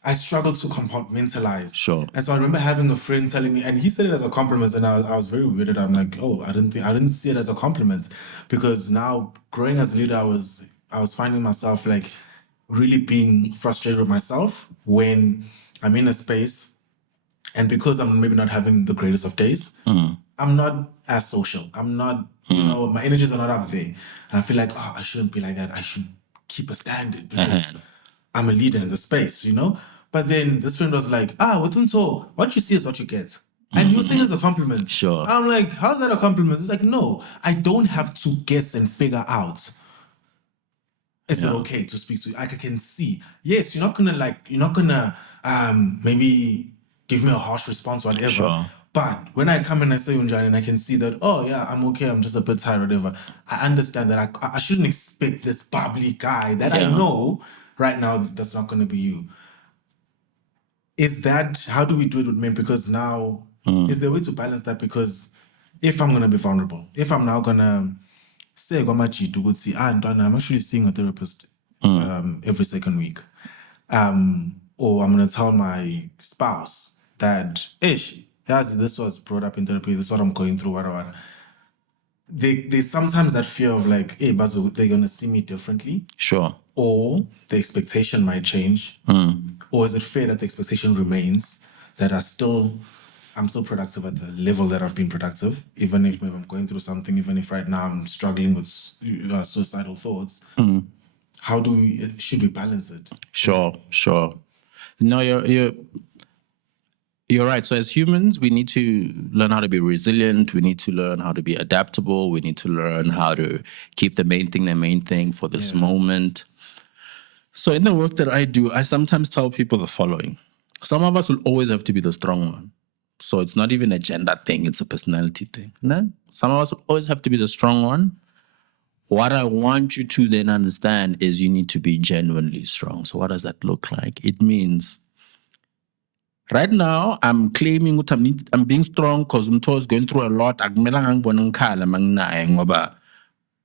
I struggle to compartmentalize. Sure. And so I remember having a friend telling me, and he said it as a compliment, and I was very weirded. I'm like, oh, I didn't see it as a compliment, because now growing as a leader, I was finding myself like really being frustrated with myself when I'm in a space And because I'm maybe not having the greatest of days, I'm not as social. I'm not, my energies are not up there. And I feel like, I shouldn't be like that. I should keep a standard because I'm a leader in the space, But then this friend was like, Watunto, what you see is what you get. And he was saying it as a compliment. Sure. I'm like, how's that a compliment? It's like, no, I don't have to guess and figure out. Is it okay to speak to you? Like, I can see. Yes, you're not gonna maybe give me a harsh response or whatever. Sure. But when I come and I say Unjani and I can see that, oh yeah, I'm okay, I'm just a bit tired, whatever. I understand that I shouldn't expect this bubbly guy that I know right now that's not gonna be you. How do we do it with men? Because now, is there a way to balance that? Because if I'm gonna be vulnerable, if I'm now gonna say I'm actually seeing a therapist every second week. Or I'm gonna tell my spouse that this was brought up in therapy, this is what I'm going through, whatever. There's sometimes that fear of like, hey, but they're gonna see me differently. Sure. Or the expectation might change. Or is it fair that the expectation remains that I'm still productive at the level that I've been productive, even if maybe I'm going through something, even if right now I'm struggling with suicidal thoughts. How should we balance it? Sure. No, you're right. So as humans, we need to learn how to be resilient. We need to learn how to be adaptable. We need to learn how to keep the main thing for this moment. So in the work that I do, I sometimes tell people the following. Some of us will always have to be the strong one. So it's not even a gender thing, it's a personality thing. No? Some of us will always have to be the strong one. What I want you to then understand is you need to be genuinely strong. So what does that look like? It means right now I'm claiming I'm being strong because Mto is going through a lot.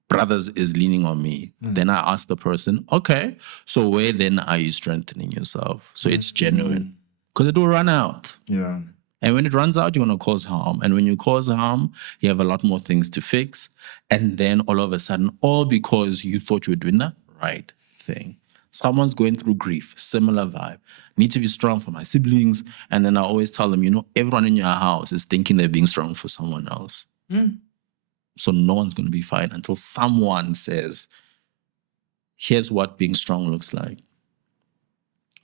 Brothers is leaning on me. Then I ask the person, okay, so where then are you strengthening yourself? So it's genuine because it will run out. Yeah. And when it runs out, you're going to cause harm. And when you cause harm, you have a lot more things to fix. And then all of a sudden, all because you thought you were doing the right thing. Someone's going through grief, similar vibe. Need to be strong for my siblings. And then I always tell them, everyone in your house is thinking they're being strong for someone else. So no one's going to be fine until someone says, here's what being strong looks like.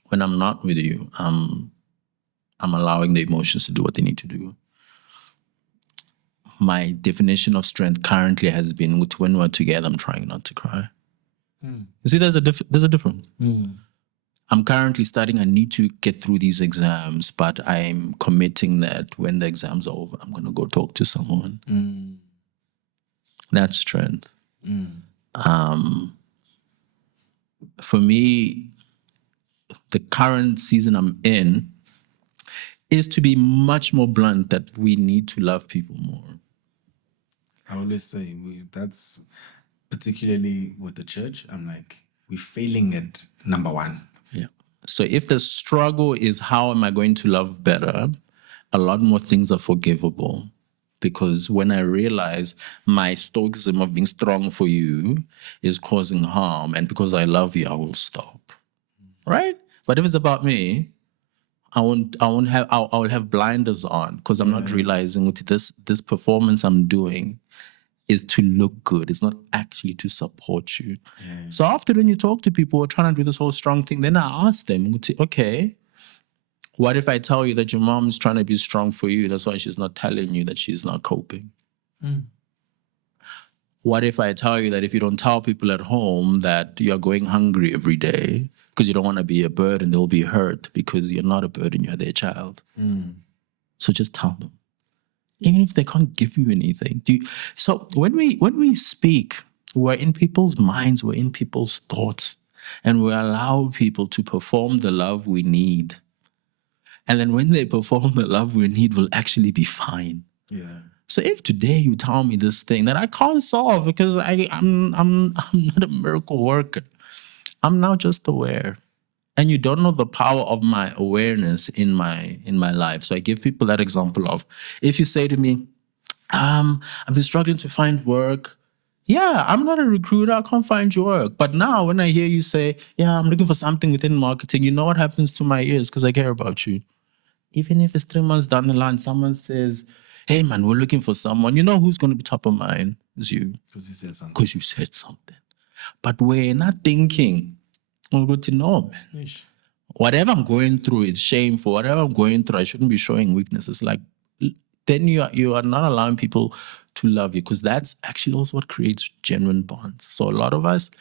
When I'm not with you, I'm allowing the emotions to do what they need to do. My definition of strength currently has been when we're together, I'm trying not to cry. You see, there's a difference. I'm currently studying. I need to get through these exams, but I'm committing that when the exams are over, I'm going to go talk to someone. That's strength. For me, the current season I'm in is to be much more blunt that we need to love people more. I always say that's particularly with the church. I'm like, we're failing at number one. Yeah. So if the struggle is how am I going to love better, a lot more things are forgivable. Because when I realize my stoicism of being strong for you is causing harm, and because I love you, I will stop. Right? But if it's about me, I will have blinders on because I'm not realizing what this performance I'm doing is to look good. It's not actually to support you. So often when you talk to people who are trying to do this whole strong thing, then I ask them, okay, what if I tell you that your mom is trying to be strong for you? That's why she's not telling you that she's not coping. What if I tell you that if you don't tell people at home that you're going hungry every day because you don't want to be a burden, they'll be hurt because you're not a burden, you're their child. So just tell them. Even if they can't give you anything. So when we speak, we're in people's minds, we're in people's thoughts, and we allow people to perform the love we need. And then when they perform the love we need, we'll actually be fine. Yeah. So if today you tell me this thing that I can't solve because I'm not a miracle worker, I'm now just aware. And you don't know the power of my awareness in my life. So I give people that example of, if you say to me, I've been struggling to find work. Yeah, I'm not a recruiter. I can't find you work. But now when I hear you say, yeah, I'm looking for something within marketing, you know what happens to my ears because I care about you. Even if it's 3 months down the line, someone says, hey man, we're looking for someone. You know who's going to be top of mind? It's you. Because you said something. Because you said something. But we're not thinking, we're going to know, man. Ish. Whatever I'm going through is shameful. Whatever I'm going through, I shouldn't be showing weaknesses. Like, then you are not allowing people to love you, because that's actually also what creates genuine bonds. So a lot of us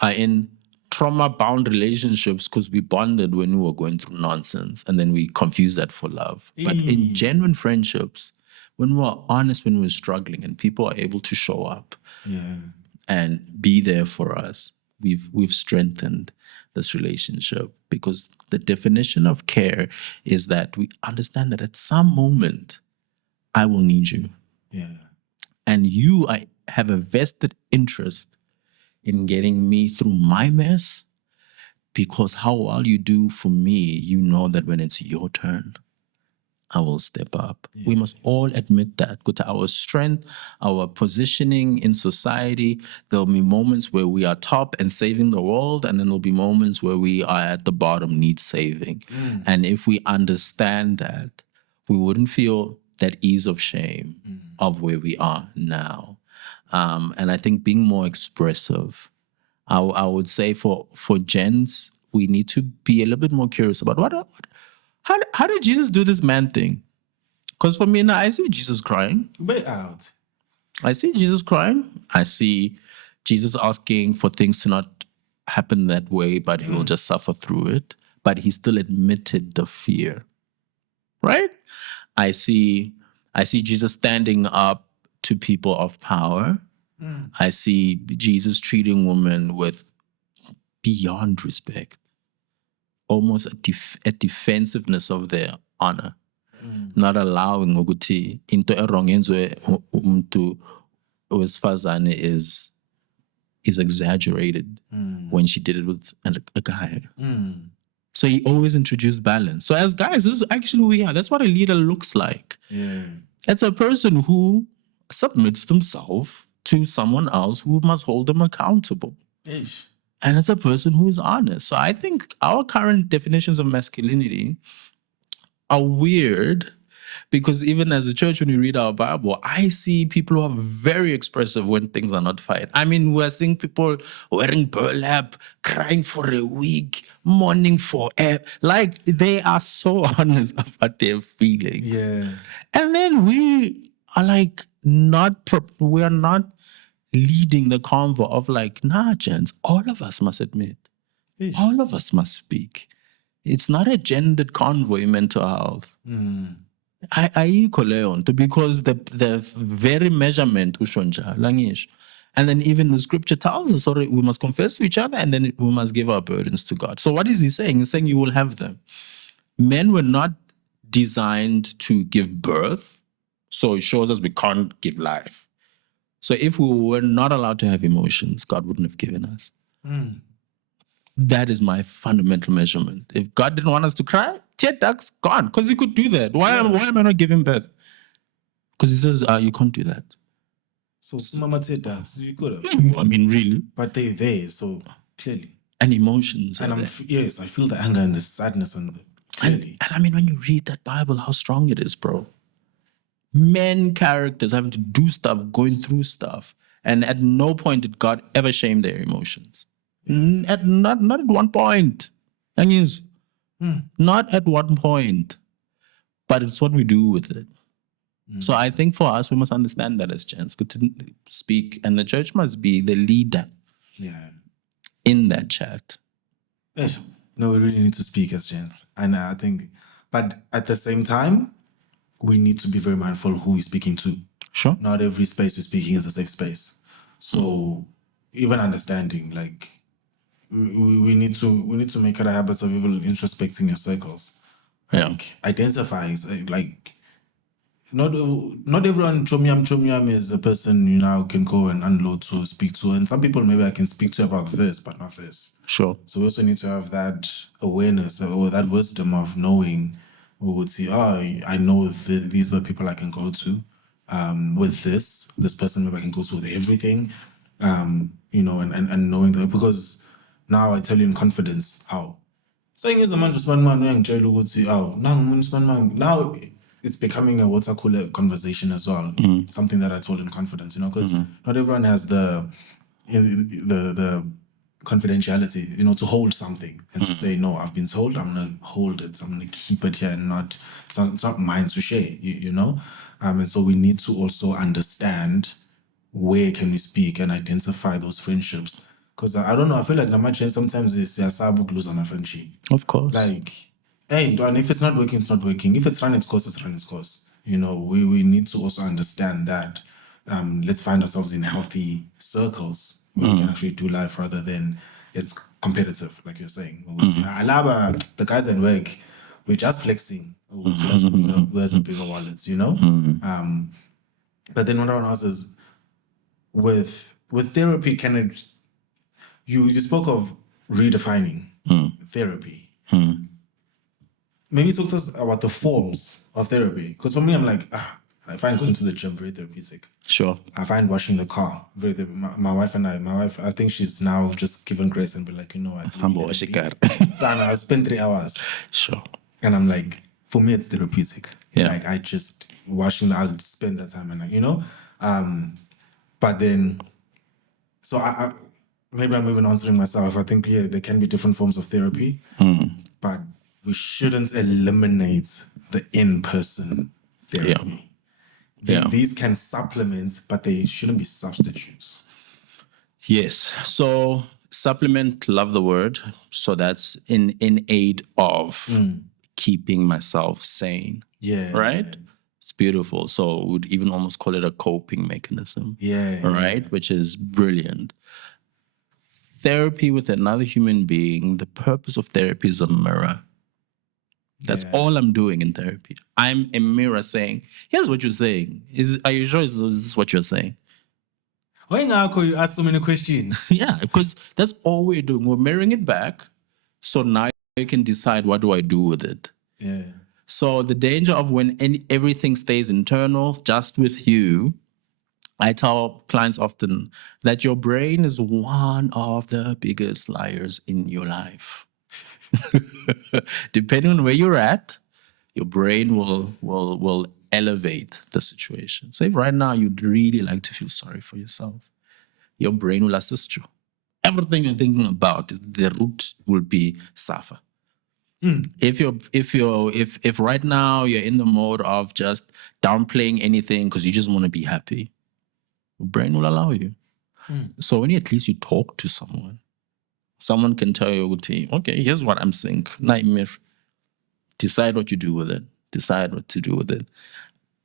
are in trauma-bound relationships because we bonded when we were going through nonsense, and then we confuse that for love. But in genuine friendships, when we're honest, when we're struggling, and people are able to show up and be there for us, we've strengthened this relationship, because the definition of care is that we understand that at some moment I will need you. Yeah. And I have a vested interest in getting me through my mess, because how well you do for me, you know that when it's your turn, I will step up. We must all admit that. Go to our strength, our positioning in society. There'll be moments where we are top and saving the world, and then there'll be moments where we are at the bottom, need saving. And if we understand that, we wouldn't feel that ease of shame of where we are now. And I think being more expressive, I would say for gents, we need to be a little bit more curious about how did Jesus do this man thing? Because for me now, I see Jesus crying. Way out. I see Jesus crying. I see Jesus asking for things to not happen that way, but he will just suffer through it. But he still admitted the fear. Right? I see Jesus standing up to people of power. I see Jesus treating women with beyond respect, almost a defensive of their honor, not allowing ukuthi into wrong yenzwe umuntu wesifazane is exaggerated when she did it with a guy. So he always introduced balance. So as guys, this is actually who we are. That's what a leader looks like. Yeah. It's a person who submits themselves to someone else who must hold them accountable. Ish. And it's a person who is honest. So I think our current definitions of masculinity are weird, because even as a church, when we read our Bible, I see people who are very expressive when things are not fine. I mean, we're seeing people wearing burlap, crying for a week, mourning forever. Like, they are so honest about their feelings. Yeah. And then we are like, we are not leading the convo of like, nah, gents, all of us must admit. Ish. All of us must speak. It's not a gendered convo in mental health. Ayikho leyo nto, because the very measurement ushonja langish. And then even the scripture tells us, sorry, we must confess to each other, and then we must give our burdens to God. So what is he saying? He's saying you will have them. Men were not designed to give birth, so it shows us we can't give life. So if we were not allowed to have emotions, God wouldn't have given us. That is my fundamental measurement. If God didn't want us to cry, tear ducts, gone. Because he could do that. Why am I not giving birth? Because he says, you can't do that. So Mama said that. You could have. I mean, really. But they're there, so clearly. And emotions. And yes, I feel the anger and the sadness and clearly. And I mean, when you read that Bible, how strong it is, bro. Men characters having to do stuff, going through stuff. And at no point did God ever shame their emotions. Not at one point. That means not at one point. But it's what we do with it. So I think for us, we must understand that as gents. Good to speak. And the church must be the leader in that chat. No, we really need to speak as gents. And I think, but at the same time, we need to be very mindful who we're speaking to. Sure. Not every space we're speaking is a safe space. So even understanding, like, we need to make it a habit of even introspecting your circles. Like, identify, like, not everyone chomyam is a person you now can go and unload to, speak to. And some people maybe I can speak to about this, but not this. Sure. So we also need to have that awareness or that wisdom of knowing, we would see, I know these are the people I can go to with this person, maybe I can go to with everything, and knowing that, because now I tell you in confidence how. saying is a man just one man uyangitshela ukuthi nangu umuntu sibanibani. Now it's becoming a water cooler conversation as well. Something that I told in confidence, because not everyone has the confidentiality, to hold something and to say, no, I've been told, I'm gonna hold it, I'm gonna keep it here and it's not mine to share, and so we need to also understand where can we speak and identify those friendships. Because I don't know, I feel like Namachen sometimes is lose on a friendship. Of course. Like, hey, and if it's not working, it's not working. If it's run its course, it's run its course. We need to also understand that. Let's find ourselves in healthy circles where we can actually do life rather than it's competitive, like you're saying. The guys at work, we're just flexing. Who has a bigger wallet, But then what I want to ask is, with therapy, can it? You spoke of redefining therapy. Maybe talk to us about the forms of therapy. Because for me, I'm like, I find going to the gym very therapeutic. Sure. I find washing the car very my wife, I think she's now just given grace and be like, you know what? I'll spend 3 hours. Sure. And I'm like, for me, it's therapeutic. Yeah. Like, I just I'll spend that time and but then, so I maybe I'm even answering myself. I think, there can be different forms of therapy, but we shouldn't eliminate the in-person therapy. These can supplement, but they shouldn't be substitutes. Yes. So supplement, love the word. So that's in aid of keeping myself sane. Yeah. Right? It's beautiful. So we'd even almost call it a coping mechanism. Yeah. Right? Which is brilliant. Therapy with another human being, the purpose of therapy is a mirror. That's all I'm doing in therapy. I'm a mirror saying, here's what you're saying. Are you sure this is what you're saying? Why you ask so many questions? Yeah, because that's all we're doing. We're mirroring it back. So now you can decide, what do I do with it? Yeah. So the danger of when everything stays internal, just with you, I tell clients often that your brain is one of the biggest liars in your life. Depending on where you're at, your brain will elevate the situation. So if right now you'd really like to feel sorry for yourself, your brain will assist you. Everything you're thinking about, the root will be suffer. If right now you're in the mode of just downplaying anything because you just want to be happy, your brain will allow you. So when at least you talk to someone can tell you, okay, here's what I'm saying. Decide what you do with it. Decide what to do with it.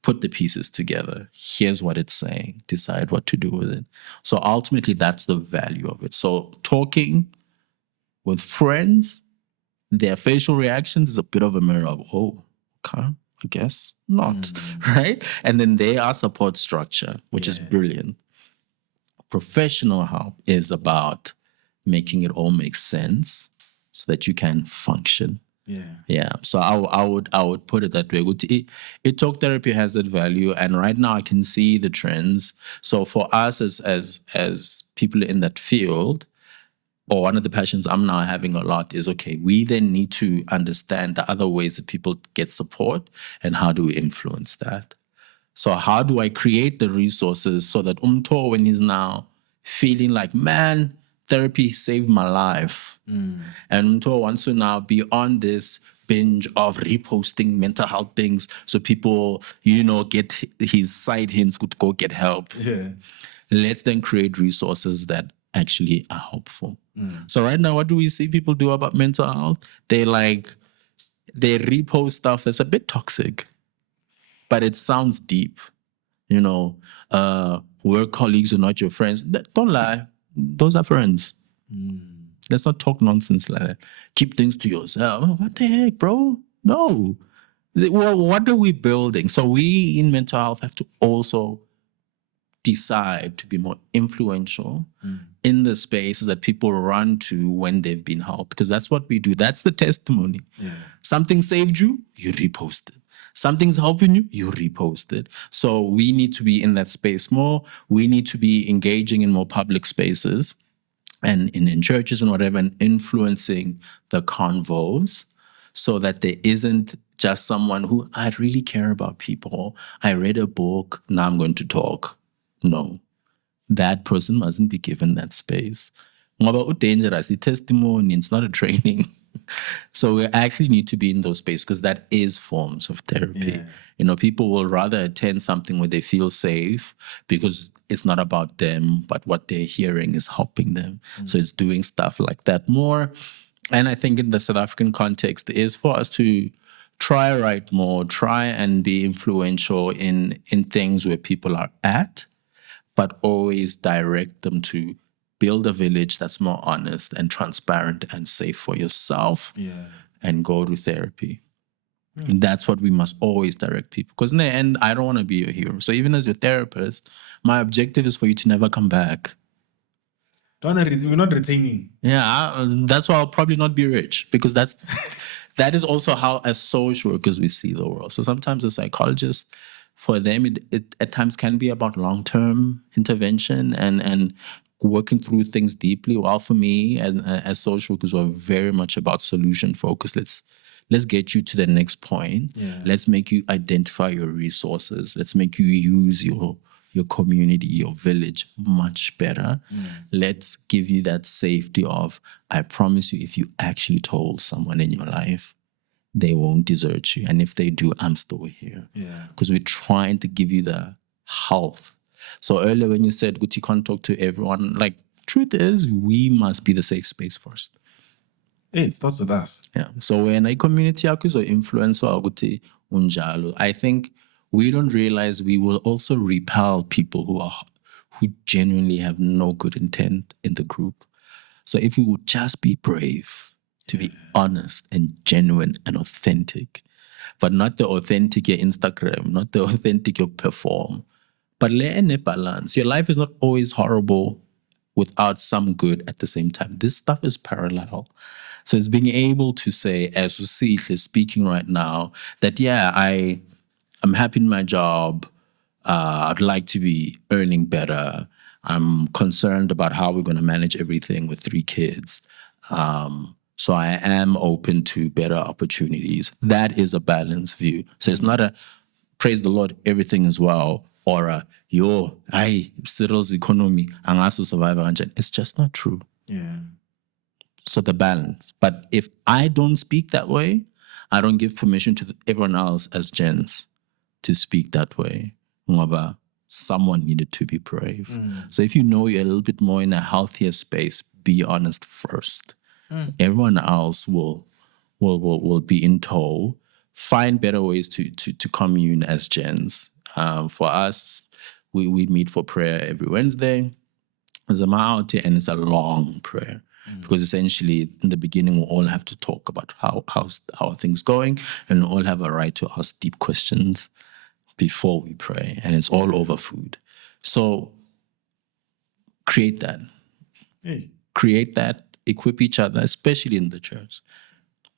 Put the pieces together. Here's what it's saying. Decide what to do with it. So ultimately, that's the value of it. So talking with friends, their facial reactions is a bit of a mirror of, okay, I guess not, right? And then they are support structure, which is brilliant. Professional help is about making it all make sense so that you can function. Yeah. So I would put it that way. Talk therapy has that value, and right now I can see the trends. So for us as people in that field, or one of the passions I'm now having a lot is, okay, we then need to understand the other ways that people get support and how do we influence that. So how do I create the resources so that Umto, when he's now feeling like, man, therapy saved my life. And Umto wants to now be on this binge of reposting mental health things so people, get his side hints could go get help. Yeah. Let's then create resources that actually are helpful. So right now, what do we see people do about mental health? They repost stuff that's a bit toxic, but it sounds deep. Work colleagues are not your friends. Don't lie. Those are friends. Let's not talk nonsense like that. Keep things to yourself. Oh, what the heck, bro? No. Well, what are we building? So we in mental health have to also decide to be more influential in the spaces that people run to when they've been helped, because that's what we do. That's the testimony. Something saved you, you repost it. Something's helping you, you repost it. So we need to be in that space more. We need to be engaging in more public spaces. and in churches and whatever, and influencing the convos so that there isn't just someone who, I really care about people. I read a book, now I'm going to talk. No, that person mustn't be given that space. Ngoba dangerous, it's testimony, it's not a training. So we actually need to be in those spaces because that is forms of therapy. Yeah. People will rather attend something where they feel safe because it's not about them, but what they're hearing is helping them. So it's doing stuff like that more. And I think in the South African context is for us to try write more, try and be influential in things where people are at, but always direct them to build a village that's more honest and transparent and safe for yourself, and go to therapy. And that's what we must always direct people. Because in the end, I don't want to be your hero. So even as your therapist, my objective is for you to never come back. We're not retaining. Yeah, that's why I'll probably not be rich, because that is also how as social workers we see the world. So sometimes as psychologists, for them, it at times can be about long-term intervention and working through things deeply. While for me, as social workers, we're very much about solution focus. Let's get you to the next point. Let's make you identify your resources. Let's make you use your community, your village much better. Let's give you that safety of, I promise you, if you actually told someone in your life, they won't desert you. And if they do, I'm still here. Because we're trying to give you the health. So earlier when you said, you can't talk to everyone, like, truth is, we must be the safe space first. It starts with us. Yeah. So when a community is or influencer ukuthi unjalo, I think we don't realize we will also repel people who genuinely have no good intent in the group. So if we would just be brave to be honest and genuine and authentic, but not the authentic your Instagram, not the authentic your perform, but let a balance. Your life is not always horrible without some good at the same time. This stuff is parallel. So it's being able to say, as Sihle is speaking right now, that I'm happy in my job. I'd like to be earning better. I'm concerned about how we're going to manage everything with 3 kids. So I am open to better opportunities. That is a balanced view. So it's not a praise the Lord, everything is well, or a Cyril's economy, angasu survive. It's just not true. So the balance. But if I don't speak that way, I don't give permission to everyone else as gens to speak that way. Ngoba someone needed to be brave. So if you know you're a little bit more in a healthier space, be honest first. Everyone else will be in tow. Find better ways to commune as gens. For us, we meet for prayer every Wednesday. There's a ma'aute, and it's a long prayer. Because essentially, in the beginning, we all have to talk about how are things going, and we all have a right to ask deep questions before we pray, and it's all over food. So create that. Create that, equip each other, especially in the church.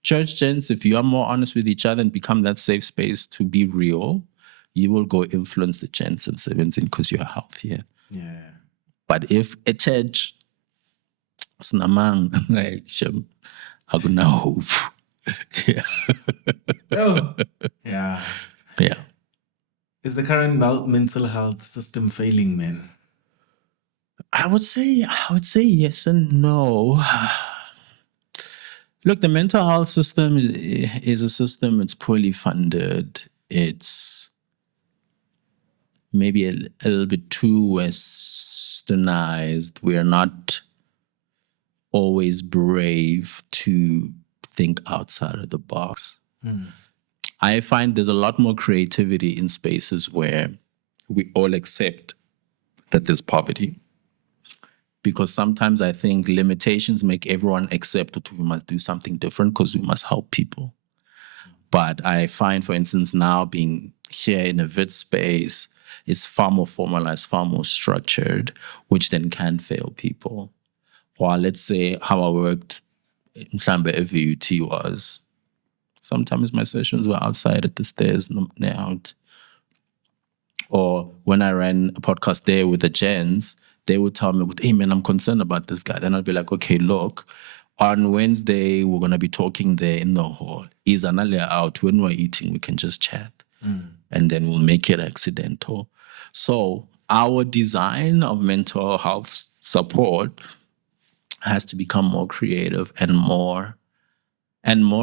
Church gents, if you are more honest with each other and become that safe space to be real, you will go influence the gents and 17 because you're healthier. But if a church snamang like I could now hope. Yeah. Yeah. Is the current mental health system failing men? I would say yes and no. Look, the mental health system is a system. It's poorly funded. It's maybe a little bit too westernized. We are not always brave to think outside of the box. I find there's a lot more creativity in spaces where we all accept that there's poverty. Because sometimes I think limitations make everyone accept that we must do something different because we must help people. But I find, for instance, now being here in a vid space, it's far more formalized, far more structured, which then can fail people. While let's say how I worked in Mhlambe at VUT was, sometimes my sessions were outside at the stairs, not out. Or when I ran a podcast there with the gens, they would tell me, hey man, I'm concerned about this guy. Then I'd be like, okay, look, on Wednesday, we're going to be talking there in the hall. Is Analia out? When we're eating, we can just chat. And then we'll make it accidental. So our design of mental health support has to become more creative and more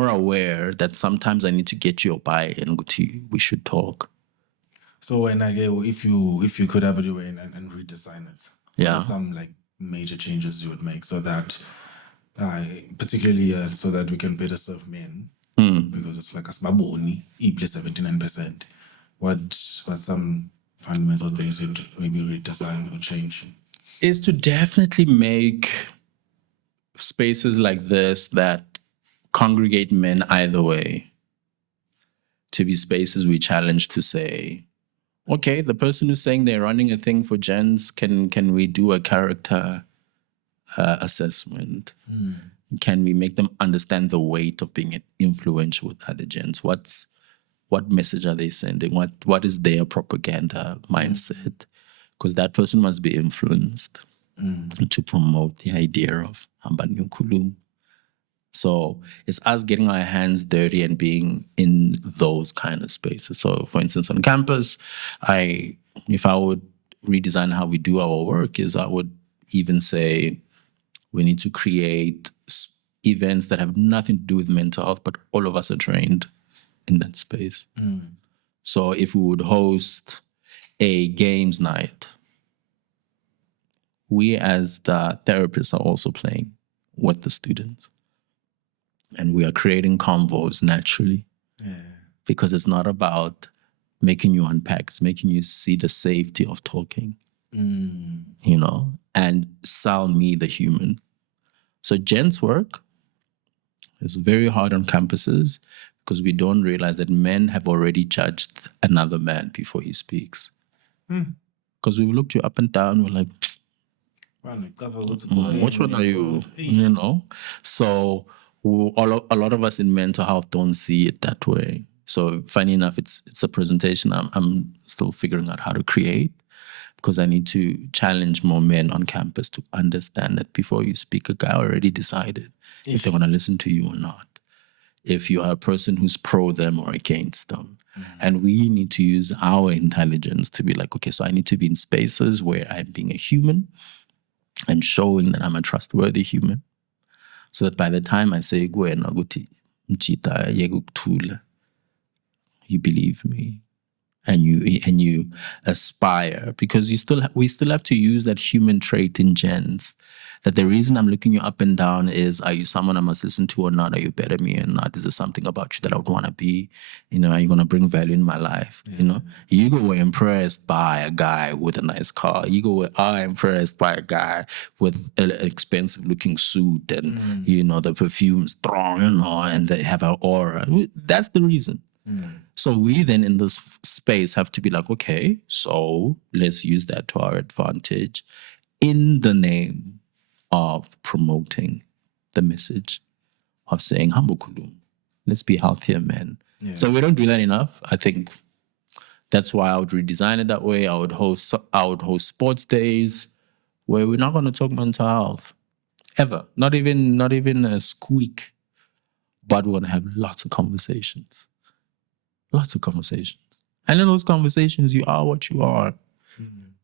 aware that sometimes I need to get your buy-in. We should talk. So when if you could have it your way and redesign it, what Yeah. are some like major changes you would make so that particularly so that we can better serve men? Because it's like asbaboni, plus 79%. What some fundamental things you'd maybe redesign or change? Is to definitely make spaces like this that congregate men either way to be spaces we challenge to say, okay, the person who's saying they're running a thing for gents, can we do a character assessment? Can we make them understand the weight of being influential with other gents? What message are they sending? What is their propaganda mindset? Because that person must be influenced to promote the idea of Hamba Kulum. So it's us getting our hands dirty and being in those kind of spaces. So for instance, on campus, if I would redesign how we do our work, is I would even say we need to create events that have nothing to do with mental health, but all of us are trained in that space. So if we would host a games night, we as the therapists are also playing with the students. And we are creating convos naturally. Because it's not about making you unpack, it's making you see the safety of talking, you know, and sell me the human. So gents work is very hard on campuses because we don't realize that men have already judged another man before he speaks. Because we've looked you up and down, we're like, which one are you? You know? So a lot of us in mental health don't see it that way. So funny enough, it's a presentation I'm still figuring out how to create, because I need to challenge more men on campus to understand that before you speak, a guy already decided if they want to listen to you or not. If you are a person who's pro them or against them. And we need to use our intelligence to be like, okay, so I need to be in spaces where I'm being a human and showing that I'm a trustworthy human. So that by the time I say, you believe me. And you aspire, because we still have to use that human trait in gents, that the reason I'm looking you up and down is, are you someone I must listen to or not? Are you better me or not? Is there something about you that I would want to be? You know, are you going to bring value in my life? You know, you go were impressed by a guy with a nice car. You go are impressed by a guy with an expensive looking suit and, you know, the perfume strong, you know, and they have an aura. That's the reason. So we then in this space have to be like, okay, so let's use that to our advantage in the name of promoting the message of saying, Hambo Kulum, let's be healthier men. So we don't do that enough. I think that's why I would redesign it that way. I would host sports days where we're not going to talk mental health ever. Not even a squeak, but we're going to have lots of conversations. Lots of conversations. And in those conversations, you are what you are.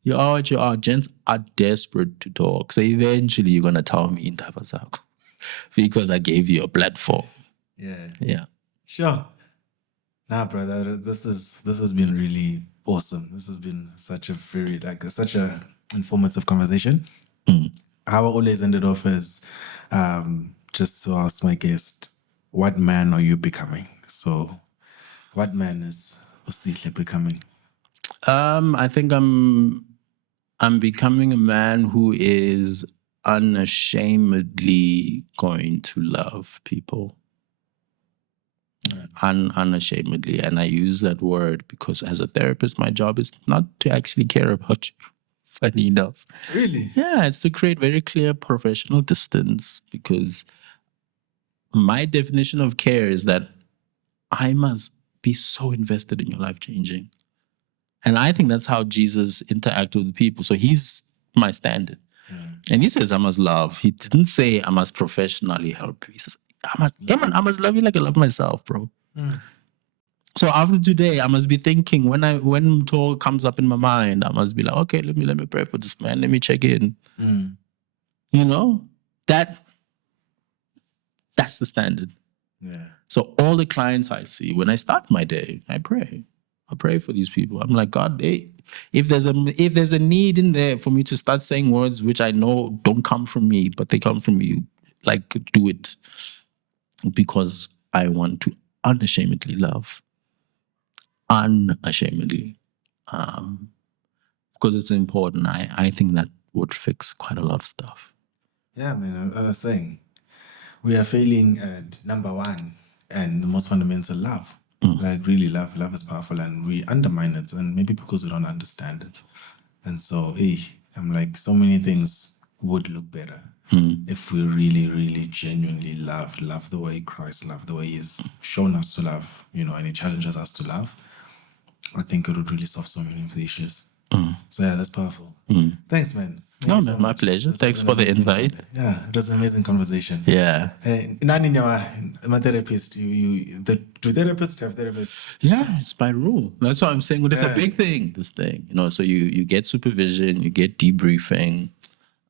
You are what you are. Gents are desperate to talk. So eventually you're going to tell me in Tabasako because I gave you a platform. Yeah. Sure. Nah, brother, this has been really awesome. This has been such a informative conversation. How I always ended off is just to ask my guest, what man are you becoming? So what man is Sihle becoming? I think I'm becoming a man who is unashamedly going to love people. Unashamedly. And I use that word because as a therapist, my job is not to actually care about you. Funny enough. Really? Yeah, it's to create very clear professional distance, because my definition of care is that I must be so invested in your life changing. And I think that's how Jesus interacted with people. So he's my standard. And he says, I must love. He didn't say, I must professionally help you. He says, I must love you like I love myself, bro. So after today, I must be thinking when talk comes up in my mind, I must be like, okay, let me pray for this man. Let me check in. You know, that's the standard. Yeah. So all the clients I see, when I start my day, I pray. I pray for these people. I'm like, God, if there's a need in there for me to start saying words which I know don't come from me, but they come from you, like, do it. Because I want to unashamedly love. Unashamedly. Because it's important. I think that would fix quite a lot of stuff. Yeah, man, I was saying, we are failing at number one and the most fundamental, love. Like, really, love is powerful, and we undermine it, and maybe because we don't understand it. And so, I'm like, so many things would look better if we really, really, genuinely love the way Christ loved, the way He's shown us to love, and He challenges us to love. I think it would really solve so many of the issues. So yeah, that's powerful. Thanks, man. No, man, my pleasure. Thanks for the invite. Yeah, it was an amazing conversation. Yeah. Nani my therapist, do therapists have therapists? Yeah, it's by rule. That's what I'm saying. It's a big thing, this thing. So you get supervision, you get debriefing.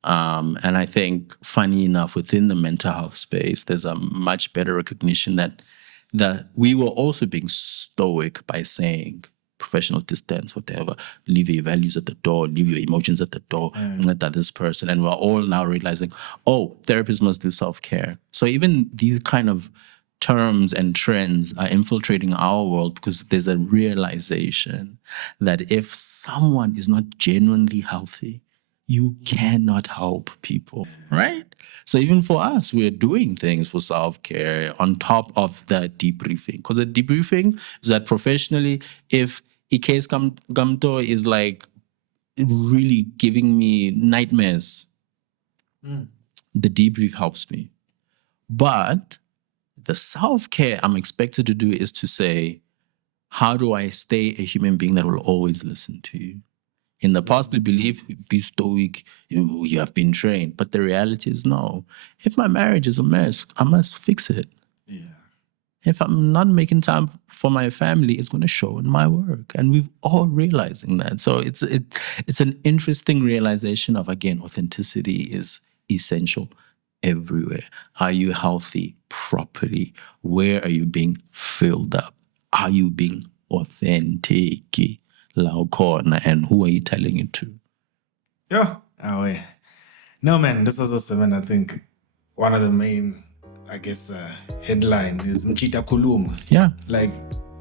And I think, funny enough, within the mental health space, there's a much better recognition that we were also being stoic by saying, professional distance, whatever, leave your values at the door, leave your emotions at the door, let that this person. And we're all now realizing, therapists must do self-care. So even these kind of terms and trends are infiltrating our world because there's a realization that if someone is not genuinely healthy, you cannot help people, right? So even for us, we're doing things for self-care on top of the debriefing. Because the debriefing is that professionally, if a case Gamto is like really giving me nightmares, the debrief helps me. But the self-care I'm expected to do is to say, how do I stay a human being that will always listen to you? In the past, we believe, be stoic, you have been trained. But the reality is no. If my marriage is a mess, I must fix it. Yeah. If I'm not making time for my family, it's going to show in my work. And we've all realizing that. So it's an interesting realization of, again, authenticity is essential everywhere. Are you healthy properly? Where are you being filled up? Are you being authentic? And who are you telling it to? Yeah. No, man, this was awesome. And I think one of the main, headlines is Mchita Kulum. Yeah. Like,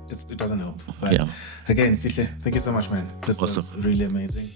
it doesn't help. But again, Sihle, thank you so much, man. This was really amazing.